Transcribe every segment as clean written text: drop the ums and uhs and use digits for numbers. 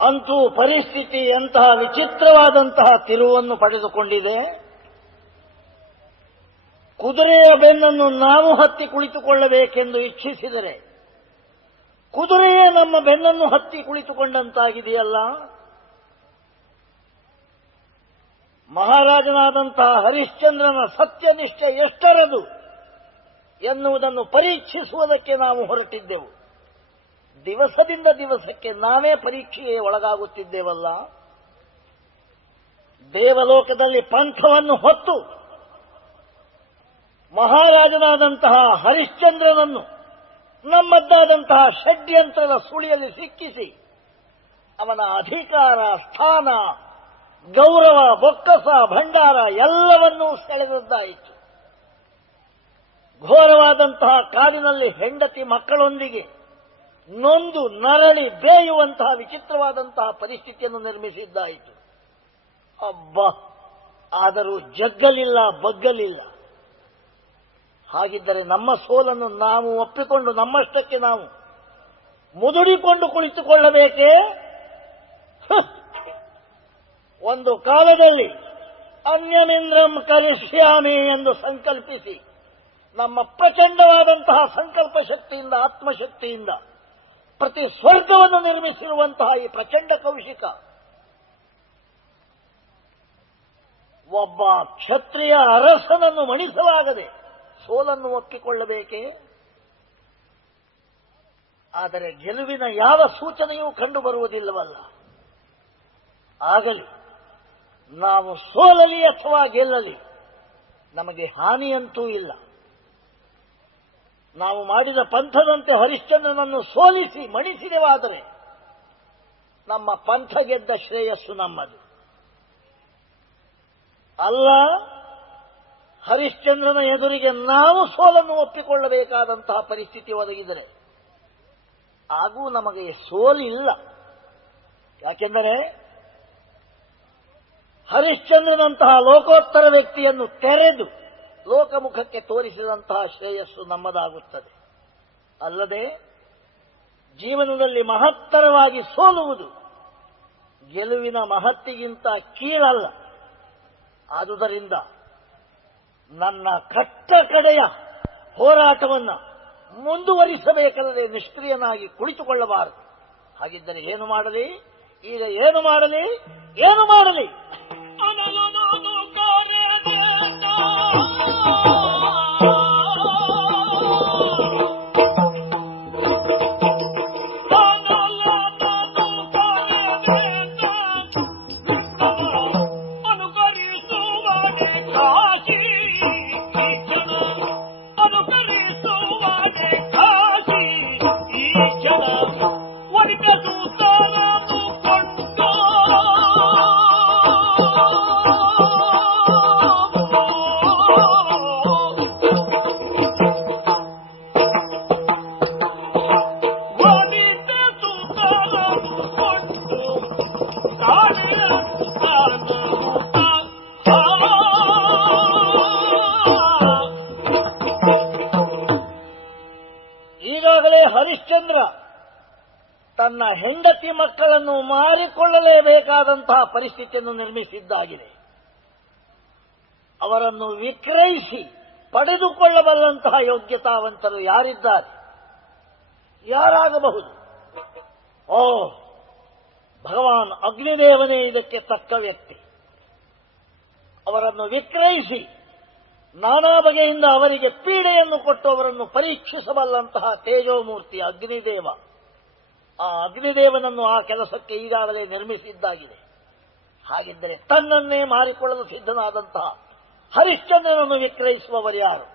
ಅಂತೂ ಪರಿಸ್ಥಿತಿ ಎಂತಹ ವಿಚಿತ್ರವಾದಂತಹ ತಿರುವನ್ನು ಪಡೆದುಕೊಂಡಿದೆ. ಕುದುರೆಯ ಬೆನ್ನನ್ನು ನಾವು ಹತ್ತಿ ಕುಳಿತುಕೊಳ್ಳಬೇಕೆಂದು ಇಚ್ಛಿಸಿದರೆ ಕುದುರೆಯೇ ನಮ್ಮ ಬೆನ್ನನ್ನು ಹತ್ತಿ ಕುಳಿತುಕೊಂಡಂತಾಗಿದೆಯಲ್ಲ. ಮಹಾರಾಜನಾದಂತಹ ಹರಿಶ್ಚಂದ್ರನ ಸತ್ಯನಿಷ್ಠೆ ಎಷ್ಟರದು ಎನ್ನುವುದನ್ನು ಪರೀಕ್ಷಿಸುವುದಕ್ಕೆ ನಾವು ಹೊರಟಿದ್ದೆವು. ದಿವಸದಿಂದ ದಿವಸಕ್ಕೆ ನಾವೇ ಪರೀಕ್ಷೆಗೆ ಒಳಗಾಗುತ್ತಿದ್ದೇವಲ್ಲ. ದೇವಲೋಕದಲ್ಲಿ ಪಂಥವನ್ನು ಹೊತ್ತು ಮಹಾರಾಜನಾದಂತಹ ಹರಿಶ್ಚಂದ್ರನನ್ನು ನಮ್ಮದ್ದಾದಂತಹ ಷಡ್ಯಂತ್ರದ ಸುಳಿಯಲ್ಲಿ ಸಿಕ್ಕಿಸಿ ಅವನ ಅಧಿಕಾರ, ಸ್ಥಾನ, ಗೌರವ, ಬೊಕ್ಕಸ, ಭಂಡಾರ ಎಲ್ಲವನ್ನೂ ಸೆಳೆದದ್ದಾಯಿತು. ಘೋರವಾದಂತಹ ಕಾಡಿನಲ್ಲಿ ಹೆಂಡತಿ ಮಕ್ಕಳೊಂದಿಗೆ ನೊಂದು ನರಳಿ ಬೇಯುವಂತಹ ವಿಚಿತ್ರವಾದಂತಹ ಪರಿಸ್ಥಿತಿಯನ್ನು ನಿರ್ಮಿಸಿದ್ದಾಯಿತು. ಅಬ್ಬಾ, ಆದರೂ ಜಗ್ಗಲಿಲ್ಲ, ಬಗ್ಗಲಿಲ್ಲ. ಹಾಗಿದ್ದರೆ ನಮ್ಮ ಸೋಲನ್ನು ನಾವು ಒಪ್ಪಿಕೊಂಡು ನಮ್ಮಷ್ಟಕ್ಕೆ ನಾವು ಮುದುಡಿಕೊಂಡು ಕುಳಿತುಕೊಳ್ಳಬೇಕೇ? ಒಂದು ಕಾಲದಲ್ಲಿ ಅನ್ಯಮಿಂದ್ರಂ ಕರಿಷ್ಯಾಮಿ ಎಂದು ಸಂಕಲ್ಪಿಸಿ ನಮ್ಮ ಪ್ರಚಂಡವಾದಂತಹ ಸಂಕಲ್ಪ ಶಕ್ತಿಯಿಂದ, ಆತ್ಮಶಕ್ತಿಯಿಂದ ಪ್ರತಿ ಸ್ವರ್ಗವನ್ನು ನಿರ್ಮಿಸಿರುವಂತಹ ಈ ಪ್ರಚಂಡ ಕೌಶಿಕ ಒಬ್ಬ ಕ್ಷತ್ರಿಯ ಅರಸನನ್ನು ಮಣಿಸಲಾಗದೆ ಸೋಲನ್ನು ಒಪ್ಪಿಕೊಳ್ಳಬೇಕೇ? ಆದರೆ ಗೆಲುವಿನ ಯಾವ ಸೂಚನೆಯೂ ಕಂಡುಬರುವುದಿಲ್ಲವಲ್ಲ. ಆಗಲಿ, ನಾವು ಸೋಲಲಿ ಅಥವಾ ಗೆಲ್ಲಲಿ ನಮಗೆ ಹಾನಿಯಂತೂ ಇಲ್ಲ. ನಾವು ಮಾಡಿದ ಪಂಥದಂತೆ ಹರಿಶ್ಚಂದ್ರನನ್ನು ಸೋಲಿಸಿ ಮಣಿಸಿದೆವಾದರೆ ನಮ್ಮ ಪಂಥ ಗೆದ್ದ ಶ್ರೇಯಸ್ಸು ನಮ್ಮದು. ಅಲ್ಲ, ಹರಿಶ್ಚಂದ್ರನ ಎದುರಿಗೆ ನಾವು ಸೋಲನ್ನು ಒಪ್ಪಿಕೊಳ್ಳಬೇಕಾದಂತಹ ಪರಿಸ್ಥಿತಿ ಒದಗಿದರೆ ಆಗೂ ನಮಗೆ ಸೋಲಿಲ್ಲ. ಯಾಕೆಂದರೆ ಹರಿಶ್ಚಂದ್ರನಂತಹ ಲೋಕೋತ್ತರ ವ್ಯಕ್ತಿಯನ್ನು ತೆರೆದು ಲೋಕಮುಖಕ್ಕೆ ತೋರಿಸಿದಂತಹ ಶ್ರೇಯಸ್ಸು ನಮ್ಮದಾಗುತ್ತದೆ. ಅಲ್ಲದೆ ಜೀವನದಲ್ಲಿ ಮಹತ್ತರವಾಗಿ ಸೋಲುವುದು ಗೆಲುವಿನ ಮಹತ್ತಿಗಿಂತ ಕೀಳಲ್ಲ. ಆದುದರಿಂದ ನನ್ನ ಕಟ್ಟ ಕಡೆಯ ಹೋರಾಟವನ್ನು ಮುಂದುವರಿಸಬೇಕಲ್ಲದೆ ನಿಷ್ಕ್ರಿಯನಾಗಿ ಕುಳಿತುಕೊಳ್ಳಬಾರದು. ಹಾಗಿದ್ದರೆ ಏನು ಮಾಡಲಿ? ಈಗ ಏನು ಮಾಡಲಿ? ಏನು ಮಾಡಲಿ? ಅನುಕರ ತನ್ನ ಹೆಂಡತಿ ಮಕ್ಕಳನ್ನು ಮಾರಿಕೊಳ್ಳಲೇಬೇಕಾದಂತಹ ಪರಿಸ್ಥಿತಿಯನ್ನು ನಿರ್ಮಿಸಿದ್ದಾಗಿದೆ. ಅವರನ್ನು ವಿಕ್ರಯಿಸಿ ಪಡೆದುಕೊಳ್ಳಬಲ್ಲಂತಹ ಯೋಗ್ಯತಾವಂತರು ಯಾರಿದ್ದಾರೆ? ಯಾರಾಗಬಹುದು? ಓ, ಭಗವಾನ್ ಅಗ್ನಿದೇವನೇ ಇದಕ್ಕೆ ತಕ್ಕ ವ್ಯಕ್ತಿ. ಅವರನ್ನು ವಿಕ್ರಯಿಸಿ ನಾನಾ ಬಗೆಯಿಂದ ಅವರಿಗೆ ಪೀಡೆಯನ್ನು ಕೊಟ್ಟು ಅವರನ್ನು ಪರೀಕ್ಷಿಸಬಲ್ಲಂತಹ ತೇಜೋಮೂರ್ತಿ ಅಗ್ನಿದೇವ. ಆ ಅಗ್ನಿದೇವನನ್ನು ಆ ಕೆಲಸಕ್ಕೆ ಈಗಾಗಲೇ ನಿರ್ಮಿಸಿದ್ದಾಗಿದೆ. ಹಾಗಿದ್ದರೆ ತನ್ನನ್ನೇ ಮಾರಿಕೊಳ್ಳಲು ಸಿದ್ಧನಾದಂತಹ ಹರಿಶ್ಚಂದ್ರನನ್ನು ವಿಕ್ರಯಿಸುವವರು ಯಾರು?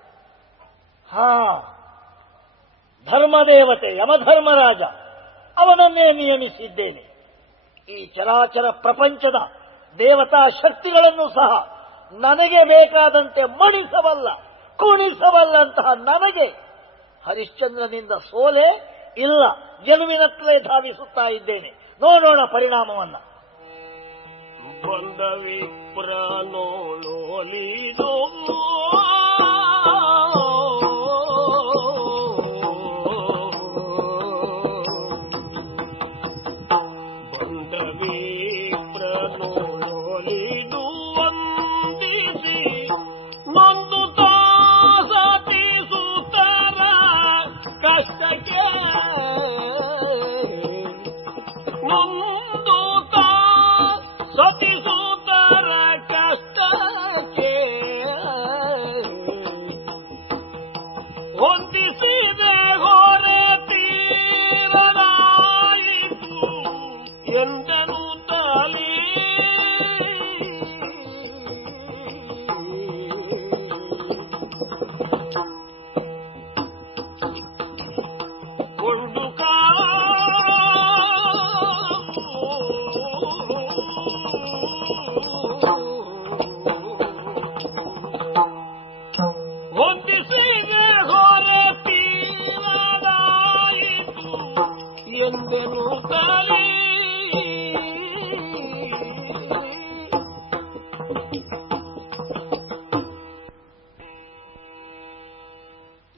ಧರ್ಮದೇವತೆ ಯಮಧರ್ಮರಾಜ, ಅವನನ್ನೇ ನಿಯಮಿಸಿದ್ದೇನೆ. ಈ ಚರಾಚರ ಪ್ರಪಂಚದ ದೇವತಾ ಶಕ್ತಿಗಳನ್ನು ಸಹ ನನಗೆ ಬೇಕಾದಂತೆ ಮಣಿಸಬಲ್ಲ, ಕುಣಿಸಬಲ್ಲಂತಹ ನನಗೆ ಹರಿಶ್ಚಂದ್ರನಿಂದ ಸೋಲೆ ಇಲ್ಲ, ಗೆಲುವಿನತ್ತಲೇ ಧಾವಿಸುತ್ತಾ ಇದ್ದೇನೆ. ನೋಡೋಣ ಪರಿಣಾಮವನ್ನ. ಬಂದ ವಿಪ್ರನೋಳೋಲಿದೋ ಬಂದ ವಿಪ್ರನೋಳೋಲಿದು ವಂದಿಸಿ ನೊಂದು ತಾಸತಿಸುತ್ತರ ಕಷ್ಟಕ್ಕೆ ನೊಂದು ಸತಿಸುತ್ತರ ಕಷ್ಟಕ್ಕೆ ಹೊಂದಿಸಿದೆ ಹೊರೆ ತೀರದಾಯಿತು ಎಂದನು ತಲಿ ಕೊಂಡು ಹೊಂದಿಸಿದೆ ಹೊರೆ ತೀರದಾಯಿತು ಎಂದೆನು ತಲಿ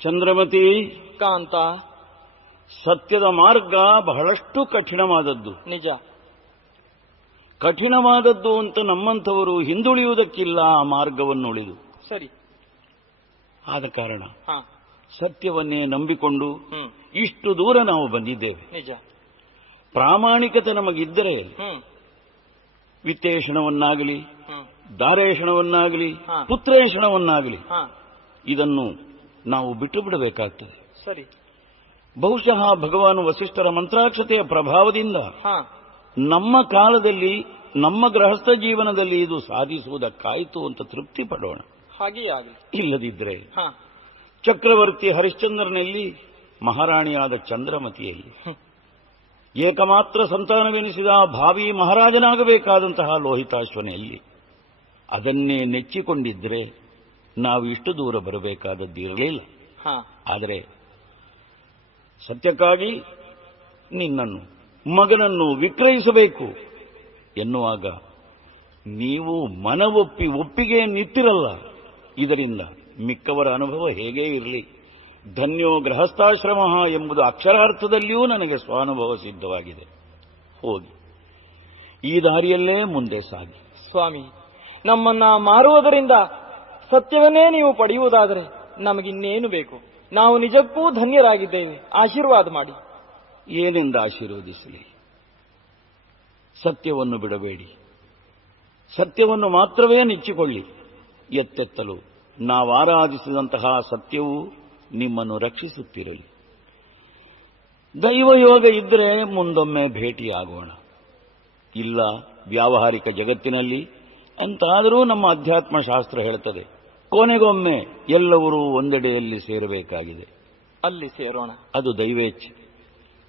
ಚಂದ್ರಮತಿ ಕಾಂತ, ಸತ್ಯದ ಮಾರ್ಗ ಬಹಳಷ್ಟು ಕಠಿಣವಾದದ್ದು. ನಿಜ. ಕಠಿಣವಾದದ್ದು ಅಂತ ನಮ್ಮಂಥವರು ಹಿಂದುಳಿಯುವುದಕ್ಕಿಲ್ಲ ಆ ಮಾರ್ಗವನ್ನು ಉಳಿದು. ಸರಿ. ಆದ ಕಾರಣ ಹಾ, ಸತ್ಯವನ್ನೇ ನಂಬಿಕೊಂಡು ಇಷ್ಟು ದೂರ ನಾವು ಬಂದಿದ್ದೇವೆ. ನಿಜ. ಪ್ರಾಮಾಣಿಕತೆ ನಮಗಿದ್ದರೆ ಹ್ಮ್ ವಿತ್ತೇಷಣವನ್ನಾಗಲಿ, ಹ್ಮ್ ದಾರೇಷಣವನ್ನಾಗಲಿ, ಹಾ. ಪುತ್ರೇಷಣವನ್ನಾಗಲಿ ಹಾ, ಇದನ್ನು ನಾವು ಬಿಟ್ಟು ಬಿಡಬೇಕಾಗ್ತದೆ. ಸರಿ. ಬಹುಶಃ ಭಗವಾನ್ ವಸಿಷ್ಠರ ಮಂತ್ರಾಕ್ಷತೆಯ ಪ್ರಭಾವದಿಂದ ಹಾ, ನಮ್ಮ ಕಾಲದಲ್ಲಿ ನಮ್ಮ ಗೃಹಸ್ಥ ಜೀವನದಲ್ಲಿ ಇದು ಸಾಧಿಸುವುದಕ್ಕಾಯಿತು ಅಂತ ತೃಪ್ತಿ ಪಡೋಣ. ಹಾಗೆಯೇ ಆಗಲಿ. ಇಲ್ಲದಿದ್ದರೆ ಹಾ, ಚಕ್ರವರ್ತಿ ಹರಿಶ್ಚಂದ್ರನಲ್ಲಿ, ಮಹಾರಾಣಿಯಾದ ಚಂದ್ರಮತಿಯಲ್ಲಿ, ಏಕಮಾತ್ರ ಸಂತಾನವೆನಿಸಿದ ಭಾವಿ ಮಹಾರಾಜನಾಗಬೇಕಾದಂತಹ ಲೋಹಿತಾಶ್ವನೆಯಲ್ಲಿ ಅದನ್ನೇ ನೆಚ್ಚಿಕೊಂಡಿದ್ದರೆ ನಾವು ಇಷ್ಟು ದೂರ ಬರಬೇಕಾದದ್ದಿರಲಿಲ್ಲ. ಹಾ, ಆದರೆ ಸತ್ಯಕ್ಕಾಗಿ ನಿನ್ನನ್ನು ಮಗನನ್ನು ವಿಕ್ರಯಿಸಬೇಕು ಎನ್ನುವಾಗ ನೀವು ಮನವೊಪ್ಪಿ ಒಪ್ಪಿಗೆ ನಿಂತಿರಲ್ಲ. ಇದರಿಂದ ಮಿಕ್ಕವರ ಅನುಭವ ಹೇಗೇ ಇರಲಿ, ಧನ್ಯೋ ಗೃಹಸ್ಥಾಶ್ರಮ ಎಂಬುದು ಅಕ್ಷರಾರ್ಥದಲ್ಲಿಯೂ ನನಗೆ ಸ್ವಾನುಭವ ಸಿದ್ಧವಾಗಿದೆ. ಹೋಗಿ ಈ ದಾರಿಯಲ್ಲೇ ಮುಂದೆ ಸಾಗಿ. ಸ್ವಾಮಿ, ನಮ್ಮನ್ನ ಮಾರುವುದರಿಂದ ಸತ್ಯವನ್ನೇ ನೀವು ಪಡೆಯುವುದಾದರೆ ನಮಗಿನ್ನೇನು ಬೇಕು? ನಾವು ನಿಜಕ್ಕೂ ಧನ್ಯರಾಗಿದ್ದೇವೆ. ಆಶೀರ್ವಾದ ಮಾಡಿ. ಏನೆಂದು ಆಶೀರ್ವದಿಸಲಿ? ಸತ್ಯವನ್ನು ಬಿಡಬೇಡಿ, ಸತ್ಯವನ್ನು ಮಾತ್ರವೇ ನೆಚ್ಚಿಕೊಳ್ಳಿ. ಎತ್ತೆತ್ತಲು ನಾವಾರಾಧಿಸಿದಂತಹ ಸತ್ಯವು ನಿಮ್ಮನ್ನು ರಕ್ಷಿಸುತ್ತಿರಲಿ. ದೈವಯೋಗ ಇದ್ದರೆ ಮುಂದೊಮ್ಮೆ ಭೇಟಿಯಾಗೋಣ. ಇಲ್ಲ ವ್ಯಾವಹಾರಿಕ ಜಗತ್ತಿನಲ್ಲಿ ಅಂತಾದರೂ ನಮ್ಮ ಅಧ್ಯಾತ್ಮ ಶಾಸ್ತ್ರ ಹೇಳುತ್ತದೆ, ಕೊನೆಗೊಮ್ಮೆ ಎಲ್ಲರೂ ಒಂದೆಡೆಯಲ್ಲಿ ಸೇರಬೇಕಾಗಿದೆ. ಅಲ್ಲಿ ಸೇರೋಣ. ಅದು ದೈವೇಚ್ಛೆ.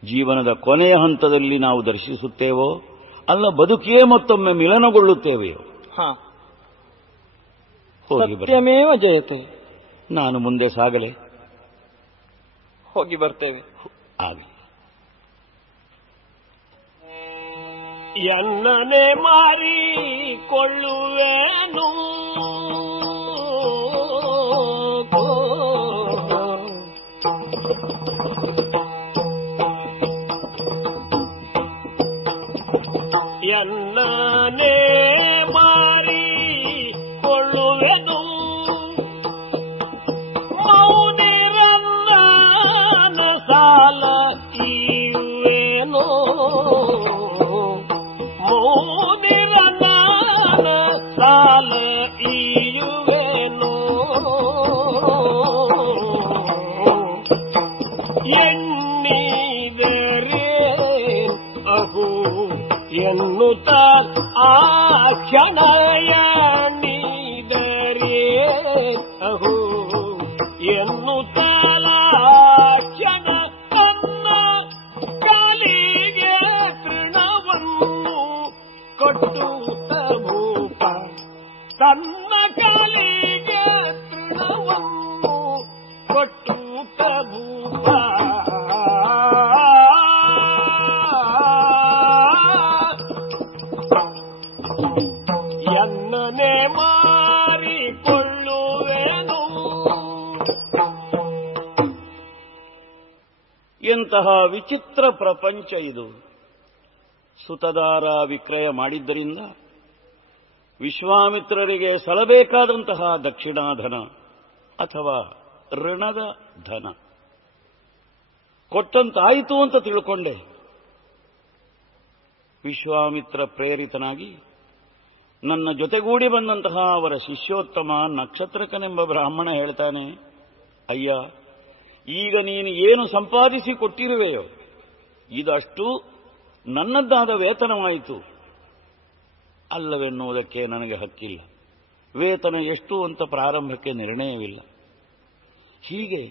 ಜೀವನದ ಕೊನೆಯ ಹಂತದಲ್ಲಿ ನಾವು ದರ್ಶಿಸುತ್ತೇವೋ ಅಲ್ಲ ಬದುಕಿಯೇ ಮತ್ತೊಮ್ಮೆ ಮಿಲನಗೊಳ್ಳುತ್ತೇವೆಯೋ. ಹೋಗಿ ಸತ್ಯಮೇವ ಜಯತೆ. ನಾನು ಮುಂದೆ ಸಾಗಲೇ? ಹೋಗಿ ಬರ್ತೇವೆ. ಆಗಲಿ. ಎನ್ನನೆ ಮಾರಿಕೊಳ್ಳುವೆನು ಕ್ಷಣಯಣಿದರೆ ಅಹೋ ಎನ್ನುತ್ತಲ ಕ್ಷಣ ತನ್ನ ಕಾಲಿಗೆ ತೃಣವನ್ನು ಕೊಟ್ಟುತ್ತ ಭೂಪ ತನ್ನ ಕಾಲಿಗೆ ತೃಣವನ್ನು ಕೊಟ್ಟುತ್ತ ಭೂಪ ಎನ್ನನೆ ಮಾರಿಕೊಳ್ಳುವೆನು. ಎಂತಹ ವಿಚಿತ್ರ ಪ್ರಪಂಚ ಇದು. ಸುತದಾರ ವಿಕ್ರಯ ಮಾಡಿದ್ದರಿಂದ ವಿಶ್ವಾಮಿತ್ರರಿಗೆ ಸಲ್ಲಬೇಕಾದಂತಹ ದಕ್ಷಿಣಾಧನ ಅಥವಾ ಋಣದ ಧನ ಕೊಟ್ಟಂತಾಯಿತು ಅಂತ ತಿಳ್ಕೊಂಡೆ. ವಿಶ್ವಾಮಿತ್ರ ಪ್ರೇರಿತನಾಗಿ ನನ್ನ ಜೊತೆಗೂಡಿ ಬಂದಂತಹ ಅವರ ಶಿಷ್ಯೋತ್ತಮ ನಕ್ಷತ್ರಕನೆಂಬ ಬ್ರಾಹ್ಮಣ ಹೇಳ್ತಾನೆ, ಅಯ್ಯ, ಈಗ ನೀನು ಏನು ಸಂಪಾದಿಸಿ ಕೊಟ್ಟಿರುವೆಯೋ ಇದಷ್ಟು ನನ್ನದ್ದಾದ ವೇತನವಾಯಿತು ಅಲ್ಲವೆನ್ನುವುದಕ್ಕೆ ನನಗೆ ಹಕ್ಕಿಲ್ಲ. ವೇತನ ಎಷ್ಟು ಅಂತ ಪ್ರಾರಂಭಕ್ಕೆ ನಿರ್ಣಯವಿಲ್ಲ. ಹೀಗೆ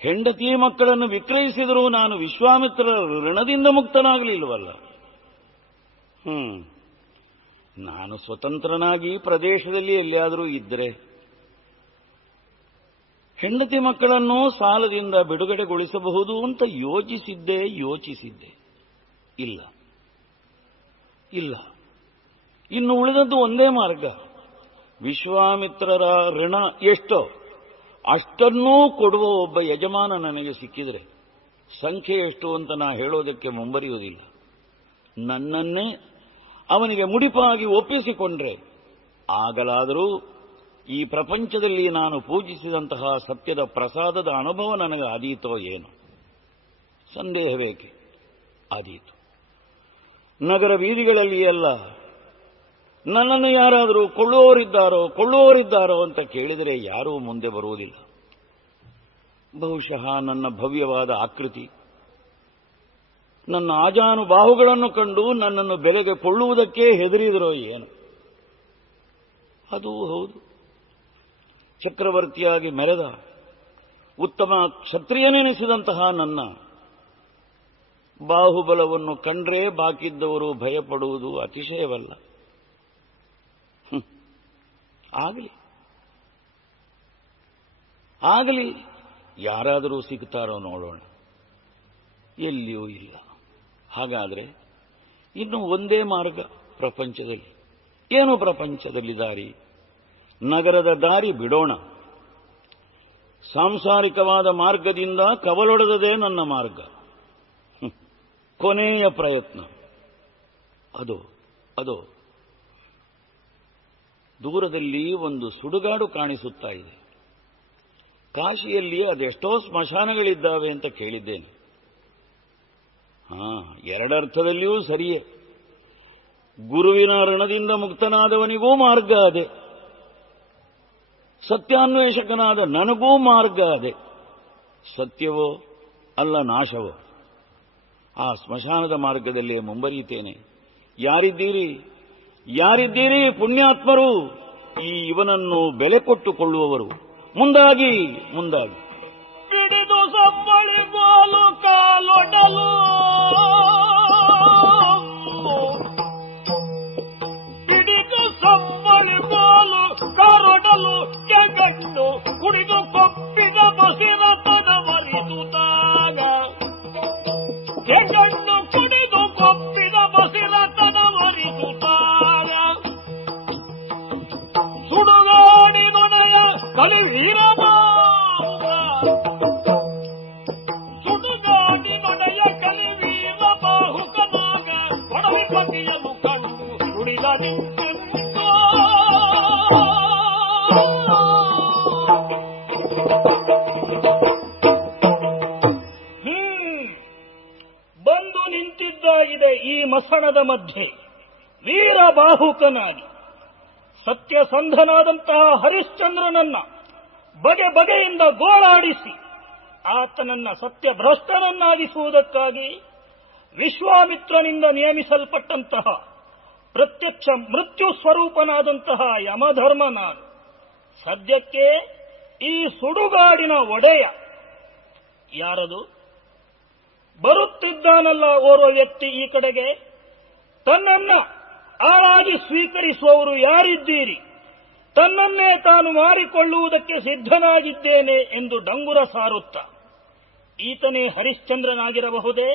ಹೆಂಡತಿ ಮಕ್ಕಳನ್ನು ವಿಕ್ರಯಿಸಿದರೂ ನಾನು ವಿಶ್ವಾಮಿತ್ರರ ಋಣದಿಂದ ಮುಕ್ತನಾಗಲಿಲ್ಲವಲ್ಲ. ನಾನು ಸ್ವತಂತ್ರನಾಗಿ ಪ್ರದೇಶದಲ್ಲಿ ಎಲ್ಲಿಯಾದರೂ ಇದ್ದರೆ ಹೆಂಡತಿ ಮಕ್ಕಳನ್ನು ಸಾಲದಿಂದ ಬಿಡುಗಡೆಗೊಳಿಸಬಹುದು ಅಂತ ಯೋಚಿಸಿದ್ದೆ. ಇಲ್ಲ. ಇನ್ನು ಉಳಿದದ್ದು ಒಂದೇ ಮಾರ್ಗ. ವಿಶ್ವಾಮಿತ್ರರ ಋಣ ಎಷ್ಟೋ ಅಷ್ಟನ್ನೂ ಕೊಡುವ ಒಬ್ಬ ಯಜಮಾನ ನನಗೆ ಸಿಕ್ಕಿದರೆ, ಸಂಖ್ಯೆ ಎಷ್ಟು ಅಂತ ನಾ ಹೇಳೋದಕ್ಕೆ ಮುಂಬರಿಯುವುದಿಲ್ಲ, ನನ್ನನ್ನೇ ಅವನಿಗೆ ಮುಡಿಪಾಗಿ ಒಪ್ಪಿಸಿಕೊಂಡ್ರೆ ಆಗಲಾದರೂ ಈ ಪ್ರಪಂಚದಲ್ಲಿ ನಾನು ಪೂಜಿಸಿದಂತಹ ಸತ್ಯದ ಪ್ರಸಾದದ ಅನುಭವ ನನಗೆ ಆದೀತೋ ಏನು? ಸಂದೇಹವೇಕೆ? ಆದೀತು. ನಗರ ಬೀದಿಗಳಲ್ಲಿ ಎಲ್ಲ ನನ್ನನ್ನು ಯಾರಾದರೂ ಕೊಳ್ಳುವವರಿದ್ದಾರೋ ಅಂತ ಕೇಳಿದರೆ ಯಾರೂ ಮುಂದೆ ಬರುವುದಿಲ್ಲ. ಬಹುಶಃ ನನ್ನ ಭವ್ಯವಾದ ಆಕೃತಿ, ನನ್ನ ಆಜಾನುಬಾಹುಗಳನ್ನು ಕಂಡು ನನ್ನನ್ನು ಬೆಲೆಗೆ ಕೊಳ್ಳುವುದಕ್ಕೆ ಹೆದರಿದರೋ ಏನು? ಅದೂ ಹೌದು. ಚಕ್ರವರ್ತಿಯಾಗಿ ಮೆರೆದ ಉತ್ತಮ ಕ್ಷತ್ರಿಯನೆನಿಸಿದಂತಹ ನನ್ನ ಬಾಹುಬಲವನ್ನು ಕಂಡ್ರೆ ಬಾಕಿದ್ದವರು ಭಯಪಡುವುದು ಅತಿಶಯವಲ್ಲ. ಆಗಲಿ, ಯಾರಾದರೂ ಸಿಗ್ತಾರೋ ನೋಡೋಣ. ಎಲ್ಲಿಯೂ ಇಲ್ಲ. ಹಾಗಾದ್ರೆ ಇನ್ನು ಒಂದೇ ಮಾರ್ಗ ಪ್ರಪಂಚದಲ್ಲಿ. ಏನು ಪ್ರಪಂಚದಲ್ಲಿ ದಾರಿ? ನಗರದ ದಾರಿ ಬಿಡೋಣ. ಸಾಂಸಾರಿಕವಾದ ಮಾರ್ಗದಿಂದ ಕವಲೊಡೆದದೇ ನನ್ನ ಮಾರ್ಗ. ಕೊನೆಯ ಪ್ರಯತ್ನ ಅದೋ ದೂರದಲ್ಲಿ ಒಂದು ಸುಡುಗಾಡು ಕಾಣಿಸುತ್ತಾ ಇದೆ. ಕಾಶಿಯಲ್ಲಿ ಅದೆಷ್ಟೋ ಸ್ಮಶಾನಗಳಿದ್ದಾವೆ ಅಂತ ಕೇಳಿದ್ದೇನೆ. ಎರಡರ್ಥದಲ್ಲಿಯೂ ಸರಿಯೇ. ಗುರುವಿನ ಋಣದಿಂದ ಮುಕ್ತನಾದವನಿಗೂ ಮಾರ್ಗ ಅದೇ, ಸತ್ಯಾನ್ವೇಷಕನಾದ ನನಗೂ ಮಾರ್ಗ ಅದೇ. ಸತ್ಯವೋ ಅಲ್ಲ ನಾಶವೋ, ಆ ಸ್ಮಶಾನದ ಮಾರ್ಗದಲ್ಲೇ ಮುಂಬರಿಯುತ್ತೇನೆ. ಯಾರಿದ್ದೀರಿ ಪುಣ್ಯಾತ್ಮರು, ಇವನನ್ನು ಬೆಲೆ ಕೊಟ್ಟುಕೊಳ್ಳುವವರು? ಮುಂದಾಗಿ ಹಿಡಿದು ಸಬ್ಬಳಿಗೋಲು ಕಾಲೊಡಲು, ಹಿಡಿದು ಸಬ್ಬಳಿಗೋಲು ಕಾರೊಡಲು, ಕೆಗಣ್ಣು ಕುಡಿದು ಕೊಪ್ಪಿದ ಬಸಿರ ತನವರಿಸುತ್ತಾಗ, ಕೆಗಣ್ಣು ಕುಡಿದು ಕೊಪ್ಪಿದ ಬಸಿರ ತನವರಿಸುತ್ತಾಗ, ಸುಡುಗಾಡಿ ನೊಣಯ ಕಲಿವೀರನ ಸುಡುಗಾಡಿ ನೊಡೆಯ ಕಲಿವೀರ ಬಾಹುಕನಾಗ ಒಡವಿ ಪತಿಯನ್ನು ಕಂಡು ನುಡಿದ ನಿಂತೆಂದೋ. ಬಂದು ನಿಂತಿದ್ದಾಗಿದೆ ಈ ಮಸಣದ ಮಧ್ಯೆ ವೀರ ಬಾಹುಕನಾಗಿ. ಸತ್ಯಸಂಧನಾದಂತಹ ಹರಿಶ್ಚಂದ್ರನನ್ನ ಬಗೆಯಿಂದ ಗೋಳಾಡಿಸಿ ಆತನನ್ನ ಸತ್ಯಭ್ರಷ್ಟನನ್ನಾಗಿಸುವುದಕ್ಕಾಗಿ ವಿಶ್ವಾಮಿತ್ರನಿಂದ ನೇಮಿಸಲ್ಪಟ್ಟಂತಹ ಪ್ರತ್ಯಕ್ಷ ಮೃತ್ಯು ಸ್ವರೂಪನಾದಂತಹ ಯಮಧರ್ಮ ನಾನು. ಸದ್ಯಕ್ಕೆ ಈ ಸುಡುಗಾಡಿನ ಒಡೆಯ ಯಾರದು? ಬರುತ್ತಿದ್ದಾನಲ್ಲ ಓರ್ವ ವ್ಯಕ್ತಿ ಈ ಕಡೆಗೆ. ತನ್ನನ್ನ ಆಳಾಗಿ ಸ್ವೀಕರಿಸುವವರು ಯಾರಿದ್ದೀರಿ? ತನ್ನನ್ನೇ ತಾನು ಮಾರಿಕೊಳ್ಳುವುದಕ್ಕೆ ಸಿದ್ಧನಾಗಿದ್ದೇನೆ ಎಂದು ಡಂಗುರ ಸಾರುತ್ತ ಈತನೇ ಹರಿಶ್ಚಂದ್ರನಾಗಿರಬಹುದೇ?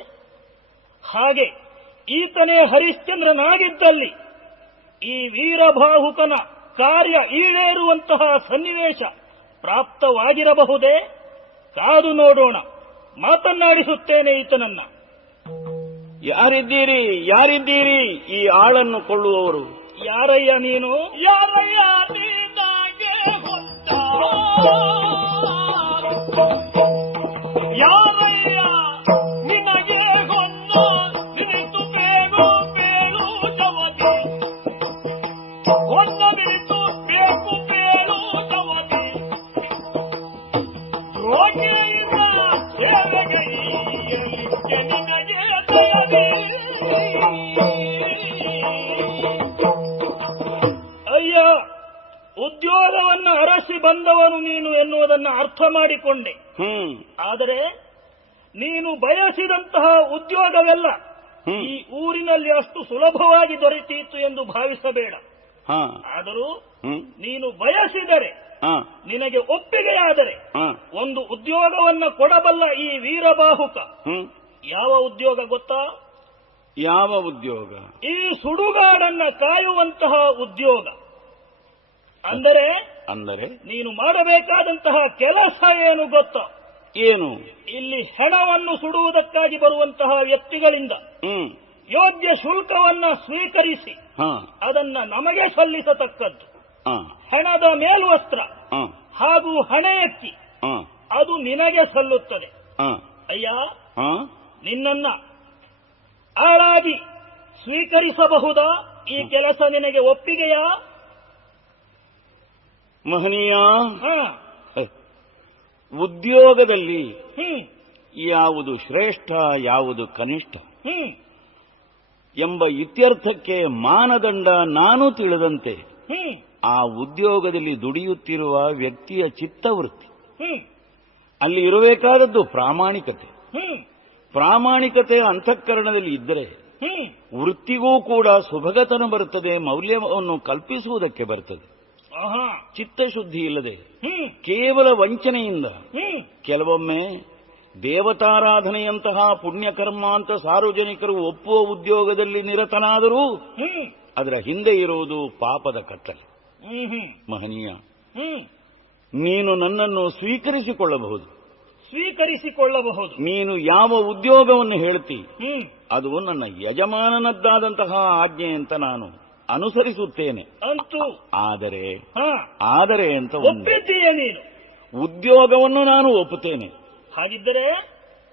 ಹಾಗೆ ಈತನೇ ಹರಿಶ್ಚಂದ್ರನಾಗಿದ್ದಲ್ಲಿ ಈ ವೀರಬಾಹುಕನ ಕಾರ್ಯ ಈಡೇರುವಂತಹ ಸನ್ನಿವೇಶ ಪ್ರಾಪ್ತವಾಗಿರಬಹುದೇ? ಕಾದು ನೋಡೋಣ. ಮಾತನ್ನಾಡಿಸುತ್ತೇನೆ ಈತನನ್ನ. ಯಾರಿದ್ದೀರಿ ಈ ಆಳನ್ನು ಕೊಳ್ಳುವವರು? ಯಾರಯ್ಯ ನೀನು? ಯಾರಯ್ಯ ನೀನಾಗೆ ಹೊತ್ತ ಯಾರಯ್ಯ ನಿನಗೆ ಹೊಂದ ನಿನಿತು ಬೇಗು ಬೇಳು ಜವದಿ ಹೊಂದ ನಿನಿತು ಬೇಕು ಬೇಳು ಜವದಿ ರೋಗಿಯಿಂದ ಸೇವೆಗೈಯಲಿಕ್ಕೆ ನಿನಗೆ ದಯದಿ. ಅಯ್ಯ, ಉದ್ಯೋಗವನ್ನು ಅರಸಿ ಬಂದವನು ನೀನು ಎನ್ನುವುದನ್ನು ಅರ್ಥ ಮಾಡಿಕೊಂಡೆ. ಆದರೆ ನೀನು ಬಯಸಿದಂತಹ ಉದ್ಯೋಗವೆಲ್ಲ ಈ ಊರಿನಲ್ಲಿ ಅಷ್ಟು ಸುಲಭವಾಗಿ ದೊರೆತೀತು ಎಂದು ಭಾವಿಸಬೇಡ. ಆದರೂ ನೀನು ಬಯಸಿದರೆ, ನಿನಗೆ ಒಪ್ಪಿಗೆಯಾದರೆ ಒಂದು ಉದ್ಯೋಗವನ್ನು ಕೊಡಬಲ್ಲ ಈ ವೀರಬಾಹುಕ. ಯಾವ ಉದ್ಯೋಗ ಗೊತ್ತಾ? ಯಾವ ಉದ್ಯೋಗ? ಈ ಸುಡುಗಾಡನ್ನ ಕಾಯುವಂತಹ ಉದ್ಯೋಗ. ಅಂದರೆ ನೀನು ಮಾಡಬೇಕಾದಂತಹ ಕೆಲಸ ಏನು ಗೊತ್ತಾ? ಏನು? ಇಲ್ಲಿ ಹೆಣವನ್ನು ಸುಡುವುದಕ್ಕಾಗಿ ಬರುವಂತಹ ವ್ಯಕ್ತಿಗಳಿಂದ ಯೋಗ್ಯ ಶುಲ್ಕವನ್ನ ಸ್ವೀಕರಿಸಿ ಅದನ್ನ ನಮಗೆ ಸಲ್ಲಿಸತಕ್ಕದ್ದು. ಹೆಣದ ಮೇಲ್ವಸ್ತ್ರ ಹಾಗೂ ಹಣೆಯಕ್ಕಿ ಅದು ನಿನಗೆ ಸಲ್ಲುತ್ತದೆ. ಅಯ್ಯ, ನಿನ್ನನ್ನ ಆಳಾಗಿ ಸ್ವೀಕರಿಸಬಹುದಾ? ಈ ಕೆಲಸ ನಿನಗೆ ಒಪ್ಪಿಗೆಯಾ? ಮಹನೀಯ, ಉದ್ಯೋಗದಲ್ಲಿ ಯಾವುದು ಶ್ರೇಷ್ಠ ಯಾವುದು ಕನಿಷ್ಠ ಎಂಬ ಇತ್ಯರ್ಥಕ್ಕೆ ಮಾನದಂಡ ನಾನು ತಿಳಿದಂತೆ ಆ ಉದ್ಯೋಗದಲ್ಲಿ ದುಡಿಯುತ್ತಿರುವ ವ್ಯಕ್ತಿಯ ಚಿತ್ತವೃತ್ತಿ. ಅಲ್ಲಿ ಇರಬೇಕಾದದ್ದು ಪ್ರಾಮಾಣಿಕತೆ. ಪ್ರಾಮಾಣಿಕತೆ ಅಂತಃಕರಣದಲ್ಲಿ ಇದ್ದರೆ ವೃತ್ತಿಗೂ ಕೂಡ ಸುಭಗತನ ಬರುತ್ತದೆ, ಮೌಲ್ಯವನ್ನು ಕಲ್ಪಿಸುವುದಕ್ಕೆ ಬರುತ್ತದೆ. ಚಿತ್ತಶುದ್ಧಿ ಇಲ್ಲದೆ ಕೇವಲ ವಂಚನೆಯಿಂದ ಕೆಲವೊಮ್ಮೆ ದೇವತಾರಾಧನೆಯಂತಹ ಪುಣ್ಯಕರ್ಮ ಅಂತ ಸಾರ್ವಜನಿಕರು ಒಪ್ಪುವ ಉದ್ಯೋಗದಲ್ಲಿ ನಿರತನಾದರೂ ಅದರ ಹಿಂದೆ ಇರುವುದು ಪಾಪದ ಕತ್ತಲೆ. ಮಹನೀಯ, ನೀನು ನನ್ನನ್ನು ಸ್ವೀಕರಿಸಿಕೊಳ್ಳಬಹುದು. ನೀನು ಯಾವ ಉದ್ಯೋಗವನ್ನು ಹೇಳ್ತಿ ಅದು ನನ್ನ ಯಜಮಾನನದ್ದಾದಂತಹ ಆಜ್ಞೆ ಅಂತ ನಾನು ಅನುಸರಿಸುತ್ತೇನೆ. ಆದರೆ ಅಂತ ಒಪ್ಪಿದ್ದೀಯ ನೀನು? ಉದ್ಯೋಗವನ್ನು ನಾನು ಒಪ್ಪುತ್ತೇನೆ. ಹಾಗಿದ್ದರೆ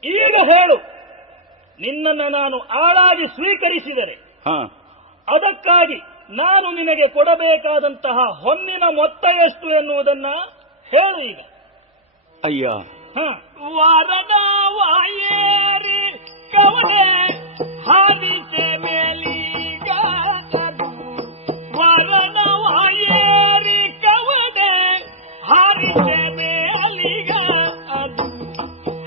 ಈಗ ಹೇಳು, ನಿನ್ನನ್ನು ನಾನು ಆಳಾಗಿ ಸ್ವೀಕರಿಸಿದರೆ ಅದಕ್ಕಾಗಿ ನಾನು ನಿನಗೆ ಕೊಡಬೇಕಾದಂತಹ ಹೊನ್ನಿನ ಮೊತ್ತ ಎಷ್ಟು ಎನ್ನುವುದನ್ನ ಹೇಳು ಈಗ. ಅಯ್ಯ, ವಾರಣವಾಯೇರಿ ಕವನೆ ಹಾರಿಸೆ ಮೇಲೀಗ ವಾರಣವಾಯೇರಿ ಕವನೆ ಹಾರಿಸೆ ಮೇಲೀಗ ಅದು